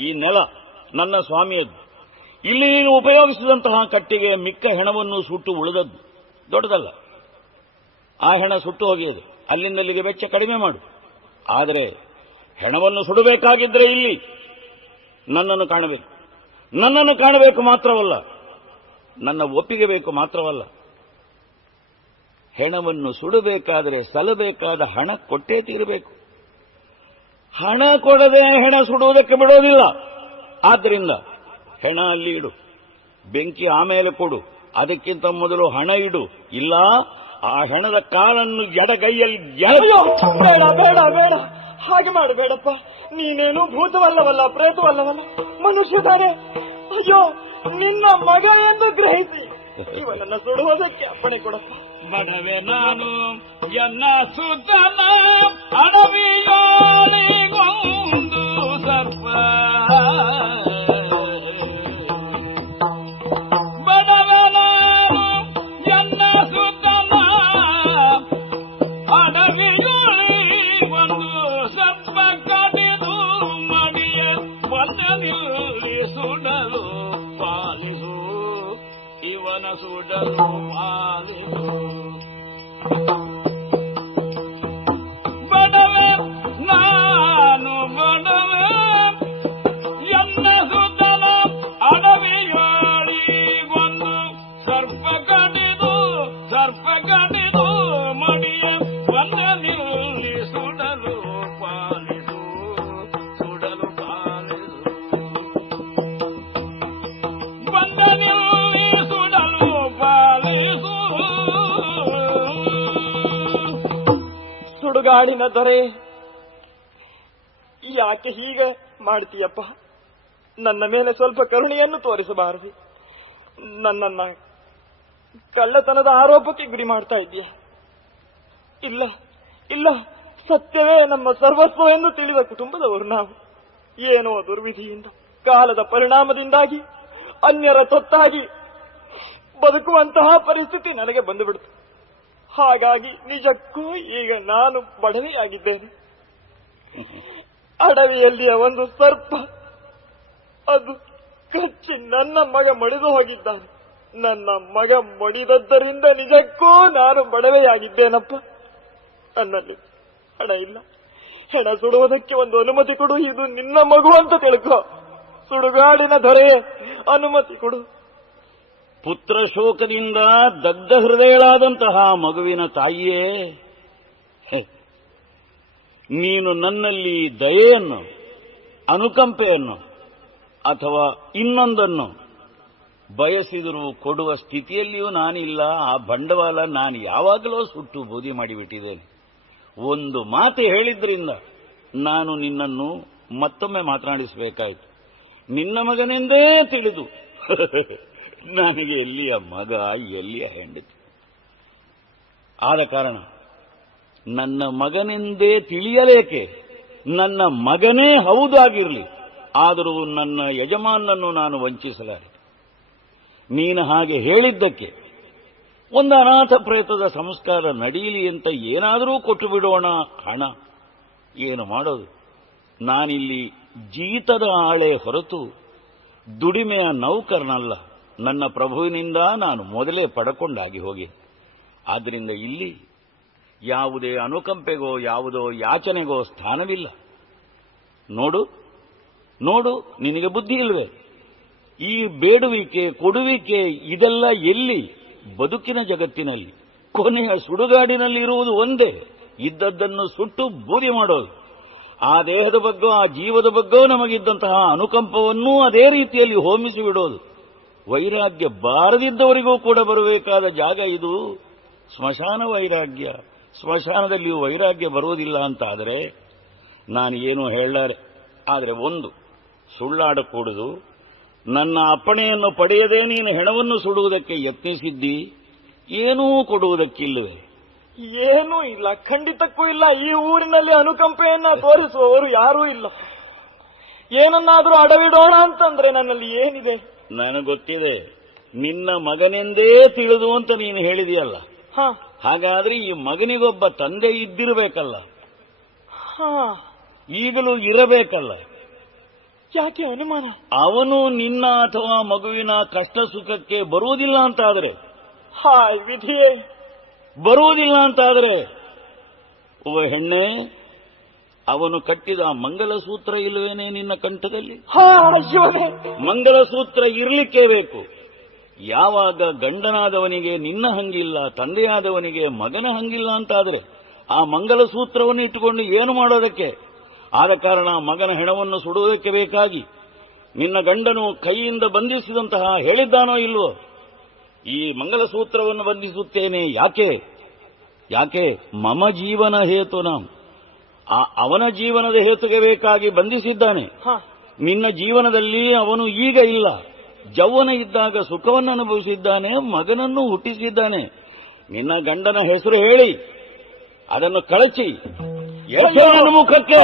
ಈ ನೆಲ ನನ್ನ ಸ್ವಾಮಿಯದ್ದು. ಇಲ್ಲಿ ನೀನು ಉಪಯೋಗಿಸಿದಂತಹ ಕಟ್ಟಿಗೆ ಮಿಕ್ಕ ಹೆಣವನ್ನು ಸುಟ್ಟು ಉಳಿದದ್ದು ದೊಡ್ಡದಲ್ಲ. ಆ ಹೆಣ ಸುಟ್ಟು ಹೋಗಿಯದು, ಅಲ್ಲಿಂದಲ್ಲಿಗೆ ವೆಚ್ಚ ಕಡಿಮೆ ಮಾಡು. ಆದರೆ ಹೆಣವನ್ನು ಸುಡಬೇಕಾಗಿದ್ರೆ ಇಲ್ಲಿ ನನ್ನನ್ನು ಕಾಣಬೇಕು ಮಾತ್ರವಲ್ಲ, ನನ್ನ ಒಪ್ಪಿಗೆ ಬೇಕು ಮಾತ್ರವಲ್ಲ. ಹೆಣವನ್ನು ಸುಡಬೇಕಾದರೆ ಸಲ್ಲಬೇಕಾದ ಹಣ ಕೊಟ್ಟೇ ತೀರಬೇಕು. ಹಣ ಕೊಡದೆ ಹೆಣ ಸುಡುವುದಕ್ಕೆ ಬಿಡೋದಿಲ್ಲ. ಆದ್ದರಿಂದ ಹೆಣ ಅಲ್ಲಿ ಇಡು, ಬೆಂಕಿ ಆಮೇಲೆ ಕೊಡು, ಅದಕ್ಕಿಂತ ಮೊದಲು ಹಣ ಇಡು. ಇಲ್ಲ ಆ ಹೆಣದ ಕಾಲನ್ನು ಎಡಗೈಯಲ್ಲಿ ಅಯ್ಯೋ, ಬೇಡ ಬೇಡ ಬೇಡ, ಹಾಗೆ ಮಾಡಬೇಡಪ್ಪ. ನೀನೇನು ಭೂತವಲ್ಲವಲ್ಲ, ಪ್ರೇತವಲ್ಲವಲ್ಲ, ಮನುಷ್ಯ ತಾನೆ. ಅಯ್ಯೋ, ನಿನ್ನ ಮಗ ಎಂದು ಗ್ರಹಿಸಿ ಇವನನ್ನ ಸುಡುವುದಕ್ಕೆ ಅಪ್ಪಣೆ ಕೊಡಪ್ಪ. ಬಡವೆ ನಾನು ಎನ್ನ ಸುತನ ಅಡವಿಯಾಳಿಗೊಂದು ಸರ್ಪ. ಬಡವೆ ನಾನು ಎನ್ನ ಸುತನ ಅಡವಿಯಾಳಿಗೊಂದು ಸರ್ಪ ಕಡಿದು ಮಡಿಯ ಬಂದನಿಲ್ಲಿ ಸುಡಲು ಪಾಲಿಸು, ಇವನ ಸುಡಲು ಪಾಲಿಸು. ಬಡವೆ ನಾನು ಬಡವೆ ಎನ್ನ ಸುತನ ಅಡವಿಯಾಳಿಗೊಂದು ಸರ್ಪ ಕಡಿದು ಮಡಿಯ ಬಂದನಿಲ್ಲಿ ಸುಡಲು ಪಾಲಿಸು. ಬಂದನಿಲ್ಲಿ ಸುಡಲು ಪಾಲಿಸು. ಸುಡುಗಾಡಿನ ದೊರೆ, ಯಾಕೆ ಹೀಗೆ ಮಾಡ್ತೀಯಪ್ಪ? ನನ್ನ ಮೇಲೆ ಸ್ವಲ್ಪ ಕರುಣೆಯನ್ನು ತೋರಿಸಬಾರದು. ನನ್ನನ್ನ ಕಳ್ಳತನದ ಆರೋಪಕ್ಕೆ ಗುರಿ ಮಾಡ್ತಾ ಇದ್ದೀಯ. ಇಲ್ಲ ಇಲ್ಲ, ಸತ್ಯವೇ ನಮ್ಮ ಸರ್ವಸ್ವ ಎಂದು ತಿಳಿದ ಕುಟುಂಬದವರು ನಾವು. ಏನೋ ದುರ್ವಿಧಿಯಿಂದ, ಕಾಲದ ಪರಿಣಾಮದಿಂದಾಗಿ, ಅನ್ಯರ ತೊತ್ತಾಗಿ ಬದುಕುವಂತಹ ಪರಿಸ್ಥಿತಿ ನನಗೆ ಬಂದುಬಿಡ್ತು. ಹಾಗಾಗಿ ನಿಜಕ್ಕೂ ಈಗ ನಾನು ಬಡವೆಯಾಗಿದ್ದೇನೆ. ಅಡವಿಯಲ್ಲಿಯ ಒಂದು ಸರ್ಪ ಅದು ಕಚ್ಚಿ ನನ್ನ ಮಗ ಮಡಿದು ಹೋಗಿದ್ದಾನೆ. ನನ್ನ ಮಗ ಮಡಿದದ್ದರಿಂದ ನಿಜಕ್ಕೂ ನಾನು ಬಡವೆಯಾಗಿದ್ದೇನಪ್ಪ. ನನ್ನಲ್ಲಿ ಹಣ ಇಲ್ಲ. ಹೆಣ ಸುಡುವುದಕ್ಕೆ ಒಂದು ಅನುಮತಿ ಕೊಡು. ಇದು ನಿನ್ನ ಮಗು ಅಂತ ತಿಳ್ಕೊ. ಸುಡುಗಾಡಿನ ದೊರೆ, ಅನುಮತಿ ಕೊಡು. ಪುತ್ರ ಶೋಕದಿಂದ ದಗ್ಧ ಹೃದಯಳಾದಂತಹ ಮಗುವಿನ ತಾಯಿಯೇ, ನೀನು ನನ್ನಲ್ಲಿ ದಯೆಯನ್ನು, ಅನುಕಂಪೆಯನ್ನು ಅಥವಾ ಇನ್ನೊಂದನ್ನು ಬಯಸಿದರೂ ಕೊಡುವ ಸ್ಥಿತಿಯಲ್ಲಿಯೂ ನಾನಿಲ್ಲ. ಆ ಬಂಡವಾಳ ನಾನು ಯಾವಾಗಲೂ ಸುಟ್ಟು ಬೂದಿ ಮಾಡಿಬಿಟ್ಟಿದ್ದೇನೆ. ಒಂದು ಮಾತು ಹೇಳಿದ್ರಿಂದ ನಾನು ನಿನ್ನನ್ನು ಮತ್ತೊಮ್ಮೆ ಮಾತನಾಡಿಸಬೇಕಾಯಿತು. ನಿನ್ನ ಮಗನೆಂದೇ ತಿಳಿದು ನನಗೆ ಎಲ್ಲಿಯ ಮಗ, ಎಲ್ಲಿಯ ಹೆಂಡತಿ. ಆದ ಕಾರಣ ನನ್ನ ಮಗನೆಂದೇ ತಿಳಿಯಲೇಕೆ, ನನ್ನ ಮಗನೇ ಹೌದಾಗಿರಲಿ, ಆದರೂ ನನ್ನ ಯಜಮಾನನನ್ನು ನಾನು ವಂಚಿಸಲಾರೆ. ನೀನು ಹಾಗೆ ಹೇಳಿದ್ದಕ್ಕೆ ಒಂದು ಅನಾಥ ಪ್ರೇತದ ಸಂಸ್ಕಾರ ನಡೆಯಲಿ ಅಂತ ಏನಾದರೂ ಕೊಟ್ಟು ಬಿಡೋಣ ಹಣ. ಏನು ಮಾಡೋದು? ನಾನಿಲ್ಲಿ ಜೀತದ ಆಳೆ ಹೊರತು ದುಡಿಮೆಯ ನೌಕರನಲ್ಲ. ನನ್ನ ಪ್ರಭುವಿನಿಂದ ನಾನು ಮೊದಲೇ ಪಡಕೊಂಡಾಗಿ ಹೋಗಿ. ಆದ್ದರಿಂದ ಇಲ್ಲಿ ಯಾವುದೇ ಅನುಕಂಪೆಗೋ ಯಾವುದೋ ಯಾಚನೆಗೋ ಸ್ಥಾನವಿಲ್ಲ. ನೋಡು ನೋಡು, ನಿನಗೆ ಬುದ್ಧಿ ಇಲ್ವೇ? ಈ ಬೇಡುವಿಕೆ, ಕೊಡುವಿಕೆ ಇದೆಲ್ಲ ಎಲ್ಲಿ? ಬದುಕಿನ ಜಗತ್ತಿನಲ್ಲಿ ಕೊನೆಯ ಸುಡುಗಾಡಿನಲ್ಲಿ ಇರುವುದು ಒಂದೇ, ಇದ್ದದ್ದನ್ನು ಸುಟ್ಟು ಬೂದಿ ಮಾಡೋದು. ಆ ದೇಹದ ಬಗ್ಗೆ, ಆ ಜೀವದ ಬಗ್ಗೆ ನಮಗಿದ್ದಂತಹ ಅನುಕಂಪವನ್ನೂ ಅದೇ ರೀತಿಯಲ್ಲಿ ಹೋಮಿಸಿ ಬಿಡೋದು. ವೈರಾಗ್ಯ ಬಾರದಿದ್ದವರಿಗೂ ಕೂಡ ಬರಬೇಕಾದ ಜಾಗ ಇದು ಸ್ಮಶಾನ ವೈರಾಗ್ಯ. ಸ್ಮಶಾನದಲ್ಲಿಯೂ ವೈರಾಗ್ಯ ಬರುವುದಿಲ್ಲ ಅಂತ ಆದರೆ ನಾನು ಏನು ಹೇಳಲಾರೆ. ಆದರೆ ಒಂದು ಸುಳ್ಳಾಡಕೂಡದು. ನನ್ನ ಅಪ್ಪಣೆಯನ್ನು ಪಡೆಯದೇ ನೀನು ಹೆಣವನ್ನು ಸುಡುವುದಕ್ಕೆ ಯತ್ನಿಸಿದ್ದಿ, ಏನೂ ಕೊಡುವುದಕ್ಕಿಲ್ಲವೇ? ಏನೂ ಇಲ್ಲ, ಖಂಡಿತಕ್ಕೂ ಇಲ್ಲ. ಈ ಊರಿನಲ್ಲಿ ಅನುಕಂಪೆಯನ್ನ ತೋರಿಸುವವರು ಯಾರೂ ಇಲ್ಲ. ಏನನ್ನಾದರೂ ಅಡವಿಡೋಣ ಅಂತಂದ್ರೆ ನನ್ನಲ್ಲಿ ಏನಿದೆ? ನನಗೆ ಗೊತ್ತಿದೆ, ನಿನ್ನ ಮಗನೆಂದೇ ತಿಳಿದು ಅಂತ ನೀನು ಹೇಳಿದೆಯಲ್ಲ. ಹಾಗಾದ್ರೆ ಈ ಮಗನಿಗೊಬ್ಬ ತಂದೆ ಇದ್ದಿರಬೇಕಲ್ಲ. ಹಾ, ಈಗಲೂ ಇರಬೇಕಲ್ಲ. ಯಾಕೆ ಅನುಮಾನ? ಅವನು ನಿನ್ನ ಅಥವಾ ಮಗುವಿನ ಕಷ್ಟ ಸುಖಕ್ಕೆ ಬರುವುದಿಲ್ಲ ಅಂತಾದರೆ, ಹಾಯ್ ವಿಧಿಯೇ, ಬರುವುದಿಲ್ಲ ಅಂತಾದರೆ ಒಬ್ಬ ಹೆಣ್ಣೆ, ಅವನು ಕಟ್ಟಿದ ಮಂಗಲಸೂತ್ರ ಇಲ್ಲವೇನೆ ನಿನ್ನ ಕಂಠದಲ್ಲಿ? ಹಾ ಶಿವನೇ, ಮಂಗಲಸೂತ್ರ ಇರಲಿಕ್ಕೇ ಬೇಕು. ಯಾವಾಗ ಗಂಡನಾದವನಿಗೆ ನಿನ್ನ ಹಂಗಿಲ್ಲ, ತಂದೆಯಾದವನಿಗೆ ಮಗನ ಹಂಗಿಲ್ಲ ಅಂತಾದರೆ ಆ ಮಂಗಲಸೂತ್ರವನ್ನು ಇಟ್ಟುಕೊಂಡು ಏನು ಮಾಡೋದಕ್ಕೆ? ಆದ ಕಾರಣ ಮಗನ ಹೆಣವನ್ನು ಸುಡುವುದಕ್ಕೆ ಬೇಕಾಗಿ ನಿನ್ನ ಗಂಡನು ಕೈಯಿಂದ ಬಂಧಿಸಿದಂತಹ ಹೇಳಿದ್ದಾನೋ ಇಲ್ವೋ, ಈ ಮಂಗಲಸೂತ್ರವನ್ನು ಬಂಧಿಸುತ್ತೇನೆ. ಯಾಕೆ ಮಮ ಜೀವನ ಹೇತುನ, ಅವನ ಜೀವನದ ಹೇತುಗೆ ಬೇಕಾಗಿ ಬಂಧಿಸಿದ್ದಾನೆ. ನಿನ್ನ ಜೀವನದಲ್ಲಿ ಅವನು ಈಗ ಇಲ್ಲ, ಯೌವನ ಇದ್ದಾಗ ಸುಖವನ್ನು ಅನುಭವಿಸಿದ್ದಾನೆ, ಮಗನನ್ನು ಹುಟ್ಟಿಸಿದ್ದಾನೆ. ನಿನ್ನ ಗಂಡನ ಹೆಸರು ಹೇಳಿ ಅದನ್ನು ಕಳಚಿ ಮುಖಕ್ಕೆ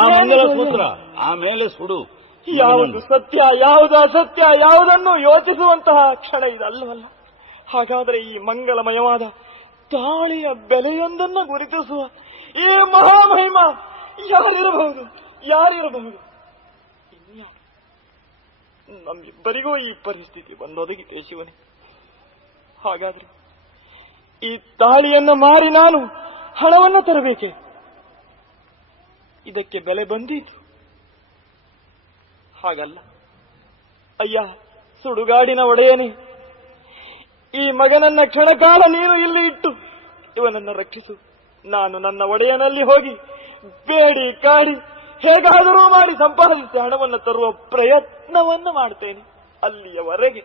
ಆ ಮಂಗಲಸೂತ್ರ, ಆಮೇಲೆ ಸುಡು. ಯಾವುದು ಸತ್ಯ, ಯಾವುದು ಅಸತ್ಯ, ಯಾವುದನ್ನು ಯೋಚಿಸುವಂತಹ ಕ್ಷಣ ಇದಲ್ಲವಲ್ಲ. ಹಾಗಾದರೆ ಈ ಮಂಗಲಮಯವಾದ ತಾಳಿಯ ಬೆಲೆಯೊಂದನ್ನು ಗುರುತಿಸುವ ಈ ಮಹಾಮಹಿಮ ಯಾರಿರಬಹುದು? ನಮ್ಮಿಬ್ಬರಿಗೂ ಈ ಪರಿಸ್ಥಿತಿ ಬಂದೊದಗಿತೆ ಶಿವನೇ. ಹಾಗಾದ್ರೆ ಈ ತಾಳಿಯನ್ನು ಮಾರಿ ನಾನು ಹಣವನ್ನು ತರಬೇಕೆ? ಇದಕ್ಕೆ ಬೆಲೆ ಬಂದೀತು. ಹಾಗಲ್ಲ ಅಯ್ಯ, ಸುಡುಗಾಡಿನ ಒಡೆಯನೇ, ಈ ಮಗನನ್ನ ಕ್ಷಣಕಾಲ ನೀನು ಇಲ್ಲಿ ಇಟ್ಟು ಇವನನ್ನು ರಕ್ಷಿಸು. ನಾನು ನನ್ನ ಒಡೆಯನಲ್ಲಿ ಹೋಗಿ ಬೇಡಿ ಕಾಡಿ ಹೇಗಾದರೂ ಮಾಡಿ ಸಂಪಾದಿಸಿ ಹಣವನ್ನು ತರುವ ಪ್ರಯತ್ನವನ್ನು ಮಾಡ್ತೇನೆ. ಅಲ್ಲಿಯವರೆಗೆ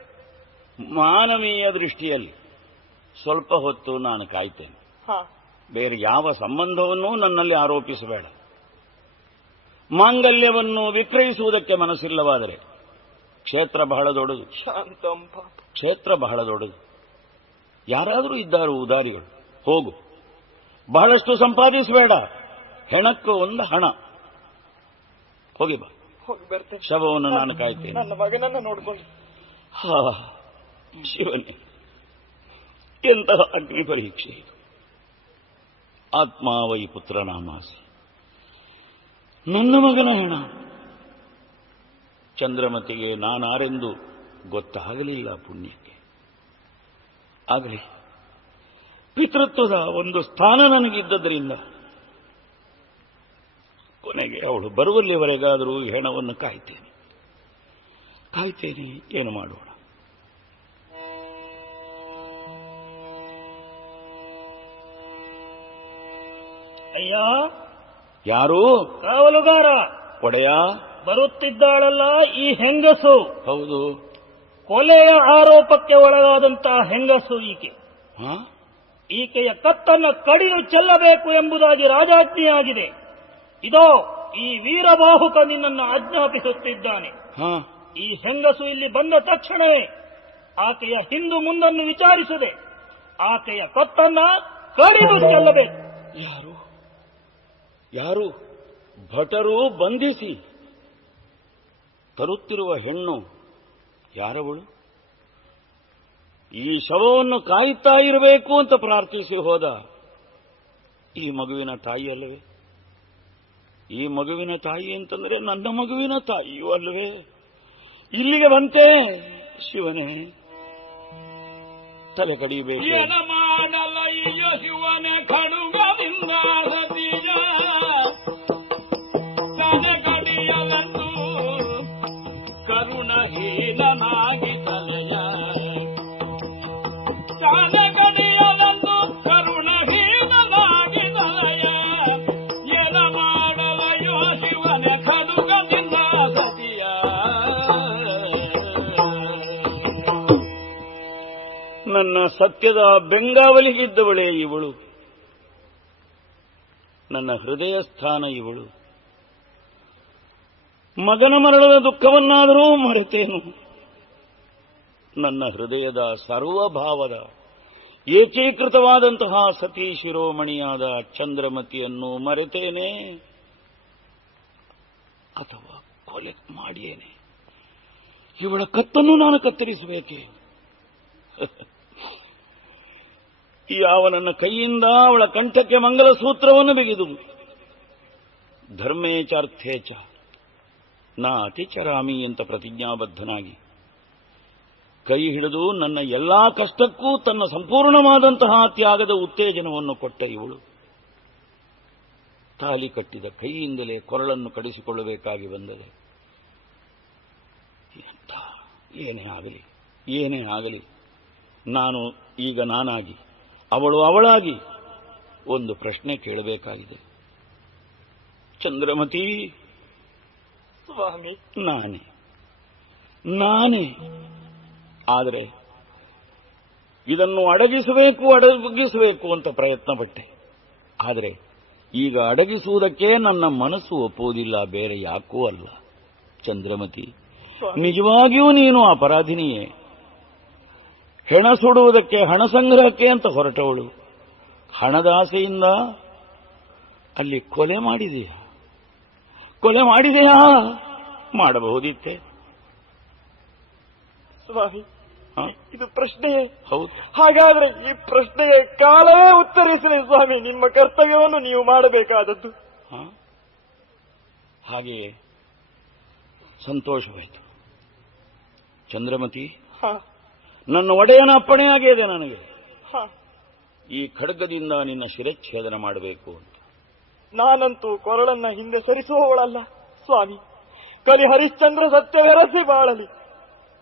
ಮಾನವೀಯ ದೃಷ್ಟಿಯಲ್ಲಿ ಸ್ವಲ್ಪ ಹೊತ್ತು ನಾನು ಕಾಯ್ತೇನೆ. ಬೇರೆ ಯಾವ ಸಂಬಂಧವನ್ನೂ ನನ್ನಲ್ಲಿ ಆರೋಪಿಸಬೇಡ. ಮಾಂಗಲ್ಯವನ್ನು ವಿಕ್ರಯಿಸುವುದಕ್ಕೆ ಮನಸ್ಸಿಲ್ಲವಾದರೆ ಕ್ಷೇತ್ರ ಬಹಳ ದೊಡ್ಡದು, ಕ್ಷೇತ್ರ ಬಹಳ ದೊಡ್ಡದು. ಯಾರಾದರೂ ಇದ್ದಾರು ಉದಾರಿಗಳು, ಹೋಗು. ಬಹಳಷ್ಟು ಸಂಪಾದಿಸಬೇಡ, ಹೆಣಕ್ಕೂ ಒಂದು ಹಣ. ಹೋಗಿ ಬಾ, ಶವವನ್ನು ನಾನು ಕಾಯ್ತೇನೆ. ನನ್ನ ಮಗನನ್ನು ನೋಡ್ಕೊಂಡು. ಶಿವನೇ, ಎಂತಹ ಅಗ್ನಿ ಪರೀಕ್ಷೆ ಇದು. ಆತ್ಮಾವೈ ಪುತ್ರ ನಾಮಾಸಿ, ನನ್ನ ಮಗನ ಹೆಣ. ಚಂದ್ರಮತಿಗೆ ನಾನಾರೆಂದು ಗೊತ್ತಾಗಲಿಲ್ಲ ಪುಣ್ಯಕ್ಕೆ. ಆಗಲಿ, ಪಿತೃತ್ವದ ಒಂದು ಸ್ಥಾನ ನನಗಿದ್ದರಿಂದ ಕೊನೆಗೆ ಅವಳು ಬರುವಲ್ಲಿವರೆಗಾದರೂ ಹೆಣವನ್ನು ಕಾಯ್ತೇನೆ. ಏನು ಮಾಡೋಣ? ಅಯ್ಯ, ಯಾರು? ಕಾವಲುಗಾರ. ಒಡೆಯ, ಬರುತ್ತಿದ್ದಾಳಲ್ಲ ಈ ಹೆಂಗಸು. ಹೌದು, ಕೊಲೆಯ ಆರೋಪಕ್ಕೆ ಒಳಗಾದಂತಹ ಹೆಂಗಸು ಈಕೆ. ಈಕೆಯ ಕತ್ತನ್ನು ಕಡಿದು ಚೆಲ್ಲಬೇಕು ಎಂಬುದಾಗಿ ರಾಜಾಜ್ಞೆಯಾಗಿದೆ. ಇದೋ ಈ ವೀರಬಾಹುಕ ನಿನ್ನನ್ನು ಆಜ್ಞಾಪಿಸುತ್ತಿದ್ದಾನೆ. ಈ ಹೆಂಗಸು ಇಲ್ಲಿ ಬಂದ ತಕ್ಷಣವೇ ಆಕೆಯ ಹಿಂದು ಮುಂದನ್ನು ವಿಚಾರಿಸದೆ ಆಕೆಯ ಕತ್ತನ್ನ ಕಡಿದು ಚೆಲ್ಲಬೇಕು. ಯಾರು? ಭಟರು ಬಂಧಿಸಿ ತರುತ್ತಿರುವ ಹೆಣ್ಣು ಯಾರವಳು? ಈ ಶವವನ್ನು ಕಾಯುತ್ತಾ ಇರಬೇಕು ಅಂತ ಪ್ರಾರ್ಥಿಸಿ ಹೋದ ಈ ಮಗುವಿನ ತಾಯಿ ಅಲ್ಲವೇ? ಈ ಮಗುವಿನ ತಾಯಿ ಅಂತಂದ್ರೆ ನನ್ನ ಮಗುವಿನ ತಾಯಿಯೂ ಅಲ್ಲವೇ? ಇಲ್ಲಿಗೆ ಬಂತೆ ಶಿವನೇ, ತಲೆ ಕಡಿಬೇಕು. ಶಿವನೇ ಖಡುಗದಿಂದ ತಲೆ ಕಡಿಯಲಂದು ಕರುಣಹೀನಾಗಿ ತಲೆಯ ತಲೆ ಕಡಿಯಲಂದು ಕರುಣಹೀನಾಗಿ ತಲೆಯ ಏನ ಮಾಡಲಯ್ಯೋ ಶಿವನೇ ಖಡುಗದಿಂದ ಸತಿಯ. ನನ್ನ ಸತ್ಯದ ಬೆಂಗಾವಲಿಗಿದ್ದವಳೇ ಇವಳು, ನನ್ನ ಹೃದಯ ಸ್ಥಾನ ಇವಳು. ಮಗನ ಮರಣದ ದುಃಖವನ್ನಾದರೂ ಮರೆತೇನು, ನನ್ನ ಹೃದಯದ ಸರ್ವಭಾವದ ಏಕೀಕೃತವಾದಂತಹ ಸತಿ ಶಿರೋಮಣಿಯಾದ ಚಂದ್ರಮತಿಯನ್ನು ಮರೆತೇನೆ ಅಥವಾ ಕೊಲೆ ಮಾಡಿಯೇನೆ? ಇವಳ ಕತ್ತನ್ನು ನಾನು ಕತ್ತರಿಸಬೇಕೆ? ಯಾವನನ್ನ ಕೈಯಿಂದ ಅವಳ ಕಂಠಕ್ಕೆ ಮಂಗಲಸೂತ್ರವನ್ನು ಬಿಗಿದು ಧರ್ಮೇಚಾರ್ಥೇಚ ನಾ ಅತಿಚರಾಮಿ ಅಂತ ಪ್ರತಿಜ್ಞಾಬದ್ಧನಾಗಿ ಕೈ ಹಿಡಿದು ನನ್ನ ಎಲ್ಲಾ ಕಷ್ಟಕ್ಕೂ ತನ್ನ ಸಂಪೂರ್ಣವಾದಂತಹ ತ್ಯಾಗದ ಉತ್ತೇಜನವನ್ನು ಕೊಟ್ಟ ಇವಳು ತಾಲಿ ಕಟ್ಟಿದ ಕೈಯಿಂದಲೇ ಕೊರಳನ್ನು ಕಡಿಸಿಕೊಳ್ಳಬೇಕಾಗಿ ಬಂದರೆ ಏನೇ ಆಗಲಿ ನಾನು ಈಗ ನಾನಾಗಿ ಅವಳು ಅವಳಾಗಿ ಒಂದು ಪ್ರಶ್ನೆ ಕೇಳಬೇಕಾಗಿದೆ. ಚಂದ್ರಮತಿ, ಸ್ವಾಮಿ, ನಾನೇ ಆದರೆ ಇದನ್ನು ಅಡಗಿಸಬೇಕು ಅಂತ ಪ್ರಯತ್ನ ಪಟ್ಟೆ. ಆದರೆ ಈಗ ಅಡಗಿಸುವುದಕ್ಕೆ ನನ್ನ ಮನಸ್ಸು ಒಪ್ಪುವುದಿಲ್ಲ, ಬೇರೆ ಯಾಕೂ ಅಲ್ಲ. ಚಂದ್ರಮತಿ, ನಿಜವಾಗಿಯೂ ನೀನು ಅಪರಾಧಿನಿಯೇ. ಹೆಣ ಸುಡುವುದಕ್ಕೆ, ಹಣ ಸಂಗ್ರಹಕ್ಕೆ ಅಂತ ಹೊರಟವಳು ಹಣದ ಆಸೆಯಿಂದ ಅಲ್ಲಿ ಕೊಲೆ ಮಾಡಿದೆಯಾ? ಮಾಡಬಹುದಿತ್ತೆ. ಸ್ವಾಮಿ, ಇದು ಪ್ರಶ್ನೆಯೇ? ಹೌದು. ಹಾಗಾದ್ರೆ ಈ ಪ್ರಶ್ನೆಗೆ ಕಾಲವೇ ಉತ್ತರಿಸಲಿ ಸ್ವಾಮಿ. ನಿಮ್ಮ ಕರ್ತವ್ಯವನ್ನು ನೀವು ಮಾಡಬೇಕಾದದ್ದು. ಹಾಗೆಯೇ ಸಂತೋಷವಾಯಿತು. ಚಂದ್ರಮತಿ, ನನ್ನ ಒಡೆಯನ ಅಪ್ಪಣೆಯಾಗಿದೆ ನನಗೆ ಈ ಖಡ್ಗದಿಂದ ನಿನ್ನ ಶಿರಚ್ಛೇದನ ಮಾಡಬೇಕು ಅಂತ. ನಾನಂತೂ ಕೊರಳನ್ನ ಹಿಂದೆ ಸರಿಸುವವಳಲ್ಲ ಸ್ವಾಮಿ. ಕಲಿ ಹರಿಶ್ಚಂದ್ರ ಸತ್ಯವೆರಸಿ ಬಾಳಲಿ,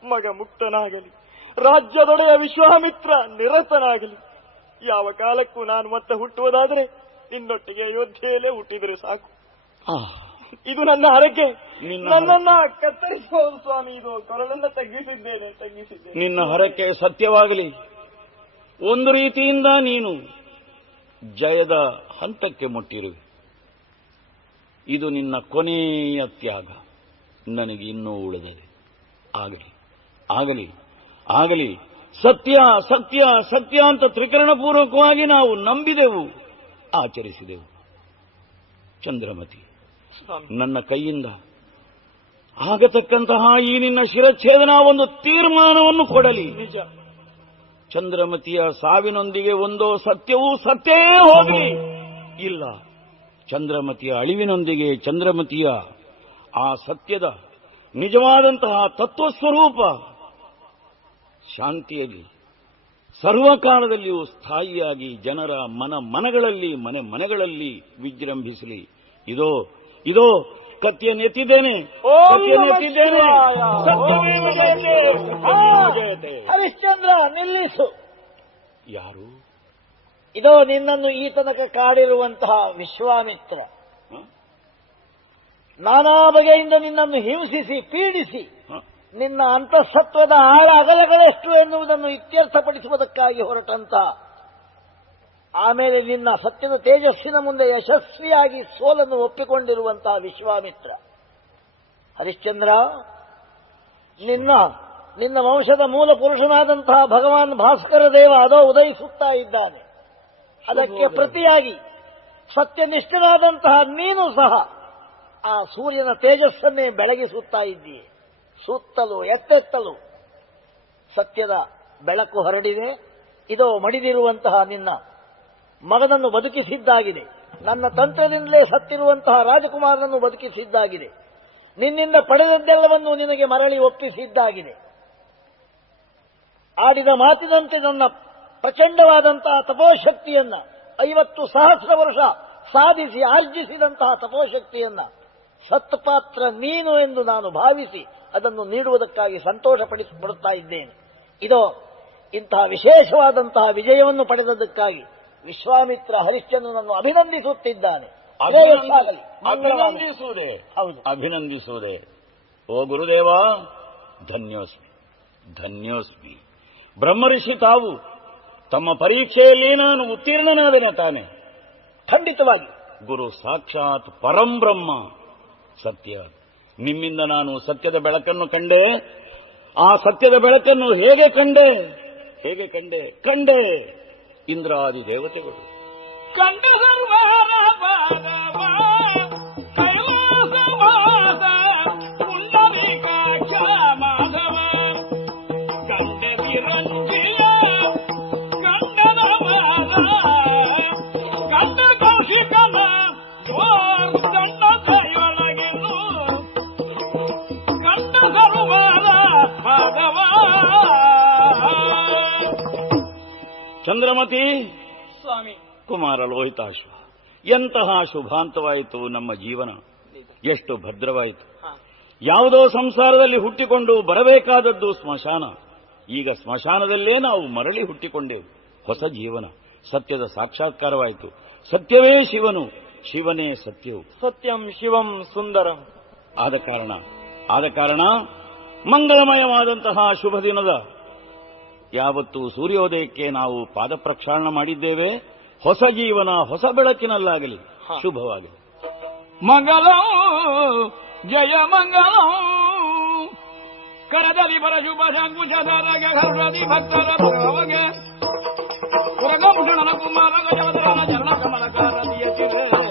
ಮಗ ಮುಕ್ತನಾಗಲಿ, ರಾಜ್ಯದೊಡೆಯ ವಿಶ್ವಾಮಿತ್ರ ನಿರತನಾಗಲಿ. ಯಾವ ಕಾಲಕ್ಕೂ ನಾನು ಮತ್ತೆ ಹುಟ್ಟುವುದಾದರೆ ನಿನ್ನೊಟ್ಟಿಗೆ ಅಯೋಧ್ಯೆಯಲ್ಲೇ ಹುಟ್ಟಿದರೆ ಸಾಕು. ಇದು ನನ್ನ ಹರಕೆ. ನನ್ನನ್ನ ಕತ್ತರಿಸಬಹುದು ಸ್ವಾಮಿ. ಇದು ಕೊರಳನ್ನ ತಗ್ಗಿಸಿದ್ದೇನೆ. ನಿನ್ನ ಹರಕೆ ಸತ್ಯವಾಗಲಿ. ಒಂದು ರೀತಿಯಿಂದ ನೀನು ಜಯದ ಹಂತಕ್ಕೆ ಮುಟ್ಟಿರುವೆ. ಇದು ನಿನ್ನ ಕೊನೆಯ ತ್ಯಾಗ. ನನಗೆ ಇನ್ನೂ ಉಳಿದಿದೆ. ಆಗಲಿ. ಸತ್ಯ ಸತ್ಯ ಸತ್ಯ ಅಂತ ತ್ರಿಕರಣಪೂರ್ವಕವಾಗಿ ನಾವು ನಂಬಿದೆವು, ಆಚರಿಸಿದೆವು. ಚಂದ್ರಮತಿ, ನನ್ನ ಕೈಯಿಂದ ಆಗತಕ್ಕಂತಹ ಈ ನಿನ್ನ ಶಿರಚ್ಛೇದನ ಒಂದು ತೀರ್ಮಾನವನ್ನು ಕೊಡಲಿ. ನಿಜ. ಚಂದ್ರಮತಿಯ ಸಾವಿನೊಂದಿಗೆ ಒಂದೋ ಸತ್ಯವೂ ಸತ್ಯವೇ ಹೋಗಲಿ. ಇಲ್ಲ, ಚಂದ್ರಮತಿಯ ಅಳಿವಿನೊಂದಿಗೆ ಚಂದ್ರಮತಿಯ ಆ ಸತ್ಯದ ನಿಜವಾದಂತಹ ತತ್ವಸ್ವರೂಪ ಶಾಂತಿಯಲ್ಲಿ ಸರ್ವಕಾಲದಲ್ಲಿಯೂ ಸ್ಥಾಯಿಯಾಗಿ ಜನರ ಮನೆಗಳಲ್ಲಿ ವಿಜೃಂಭಿಸಲಿ. ಇದೋ ಕತ್ತಿಯನ್ನೆತ್ತಿದ್ದೇನೆ. ಹರಿಶ್ಚಂದ್ರ, ನಿಲ್ಲಿಸು. ಯಾರು? ಇದೋ ನಿನ್ನನ್ನು ಈ ತನಕ ಕಾಡಿರುವಂತಹ ವಿಶ್ವಾಮಿತ್ರ ನಾನಾ ಬಗೆಯಿಂದ ನಿನ್ನನ್ನು ಹಿಂಸಿಸಿ ಪೀಡಿಸಿ ನಿನ್ನ ಅಂತಃಸತ್ವದ ಆಳ ಅಗಲಗಳೆಷ್ಟು ಎನ್ನುವುದನ್ನು ಇತ್ಯರ್ಥಪಡಿಸುವುದಕ್ಕಾಗಿ ಹೊರಟಂತ, ಆಮೇಲೆ ನಿನ್ನ ಸತ್ಯದ ತೇಜಸ್ಸಿನ ಮುಂದೆ ಯಶಸ್ವಿಯಾಗಿ ಸೋಲನ್ನು ಒಪ್ಪಿಕೊಂಡಿರುವಂತಹ ವಿಶ್ವಾಮಿತ್ರ. ಹರಿಶ್ಚಂದ್ರ, ನಿನ್ನ ವಂಶದ ಮೂಲ ಪುರುಷನಾದಂತಹ ಭಗವಾನ್ ಭಾಸ್ಕರ ದೇವ ಅದೋ ಉದಯಿಸುತ್ತಾ ಇದ್ದಾನೆ. ಅದಕ್ಕೆ ಪ್ರತಿಯಾಗಿ ಸತ್ಯನಿಷ್ಠನಾದಂತಹ ನೀನು ಸಹ ಆ ಸೂರ್ಯನ ತೇಜಸ್ಸನ್ನೇ ಬೆಳಗಿಸುತ್ತಾ ಇದ್ದೀಯೆ. ಸುತ್ತಲೂ ಎತ್ತೆತ್ತಲು ಸತ್ಯದ ಬೆಳಕು ಹರಡಿದೆ. ಇದೋ ಮಡಿದಿರುವಂತಹ ನಿನ್ನ ಮಗನನ್ನು ಬದುಕಿಸಿದ್ದಾಗಿದೆ. ನನ್ನ ತಂತ್ರದಿಂದಲೇ ಸತ್ತಿರುವಂತಹ ರಾಜಕುಮಾರನನ್ನು ಬದುಕಿಸಿದ್ದಾಗಿದೆ. ನಿನ್ನಿಂದ ಪಡೆದದ್ದೆಲ್ಲವನ್ನು ನಿನಗೆ ಮರಳಿ ಒಪ್ಪಿಸಿದ್ದಾಗಿದೆ. ಆಡಿದ ಮಾತಿನಂತೆ ನನ್ನ ಪ್ರಚಂಡವಾದಂತಹ ತಪೋಶಕ್ತಿಯನ್ನ 50,000 ವರ್ಷ ಸಾಧಿಸಿ ಆರ್ಜಿಸಿದಂತಹ ತಪೋಶಕ್ತಿಯನ್ನ ಸತ್ಪಾತ್ರ ನೀನು ಎಂದು ನಾನು ಭಾವಿಸಿ ಅದನ್ನು ನೀಡುವುದಕ್ಕಾಗಿ ಸಂತೋಷಪಡಿಸಿಬಿಡುತ್ತಾ ಇದ್ದೇನೆ. ಇದೋ ಇಂತಹ ವಿಶೇಷವಾದಂತಹ ವಿಜಯವನ್ನು ಪಡೆದದ್ದಕ್ಕಾಗಿ ವಿಶ್ವಾಮಿತ್ರ ಹರಿಶ್ಚಂದ್ರನನ್ನು ಅಭಿನಂದಿಸುತ್ತಿದ್ದಾನೆ. ಅಭಿನಂದಿಸುವುದೇ? ಓ ಗುರುದೇವ, ಧನ್ಯೋಸ್ಮಿ. ಬ್ರಹ್ಮರ್ಷಿ ತಾವು ತಮ್ಮ ಪರೀಕ್ಷೆಯಲ್ಲಿ ನಾನು ಉತ್ತೀರ್ಣನಾದೇನೆ ತಾನೆ? ಖಂಡಿತವಾಗಿ. ಗುರು ಸಾಕ್ಷಾತ್ ಪರಂಬ್ರಹ್ಮ ಸತ್ಯ. ನಿಮ್ಮಿಂದ ನಾನು ಸತ್ಯದ ಬೆಳಕನ್ನು ಕಂಡೆ. ಆ ಸತ್ಯದ ಬೆಳಕನ್ನು ಹೇಗೆ ಕಂಡೆ? ಇಂದ್ರಾದಿ ದೇವತೆಗಳು ಕಂಡ ಮಾಧವ ಕಂಡ ವಿರಂಜಿಯ ಕಂಡನ ಕಂಡ ಕೌಶಿಕನ ದಂಡ ಚಂದ್ರಮತಿ, ಸ್ವಾಮಿ, ಕುಮಾರ ಲೋಹಿತಾಶ್ವ, ಎಂತಹ ಶುಭಾಂತವಾಯಿತು ನಮ್ಮ ಜೀವನ, ಎಷ್ಟು ಭದ್ರವಾಯಿತು. ಯಾವುದೋ ಸಂಸಾರದಲ್ಲಿ ಹುಟ್ಟಿಕೊಂಡು ಬರಬೇಕಾದದ್ದು ಸ್ಮಶಾನ. ಈಗ ಸ್ಮಶಾನದಲ್ಲೇ ನಾವು ಮರಳಿ ಹುಟ್ಟಿಕೊಂಡೆವು. ಹೊಸ ಜೀವನ, ಸತ್ಯದ ಸಾಕ್ಷಾತ್ಕಾರವಾಯಿತು. ಸತ್ಯವೇ ಶಿವನು, ಶಿವನೇ ಸತ್ಯವು. ಸತ್ಯಂ ಶಿವಂ ಸುಂದರಂ. ಆದ ಕಾರಣ ಮಂಗಳಮಯವಾದಂತಹ ಶುಭ ದಿನದ ಯಾವತ್ತು ಸೂರ್ಯೋದಯಕ್ಕೆ ನಾವು ಪಾದ ಪ್ರಕ್ಷಾಳನ ಮಾಡಿದ್ದೇವೆ. ಹೊಸ ಜೀವನ ಹೊಸ ಬೆಳಕಿನಲ್ಲಾಗಲಿ, ಶುಭವಾಗಲಿ. ಮಂಗಲ ಜಯ ಮಂಗಲ ಕರದಲ್ಲಿ ಬರ ಶುಭ ಶಂಕುಶಧಾರಗೆ ಹರದಿ ಭಕ್ತರ ಪುರವಗೆ ಪುರಗಭೂಷಣನ ಕುಮಾರ ಗಜವದರನ ಚರಣ ಕಮಲಕಾರದಿಯ ಚಿರ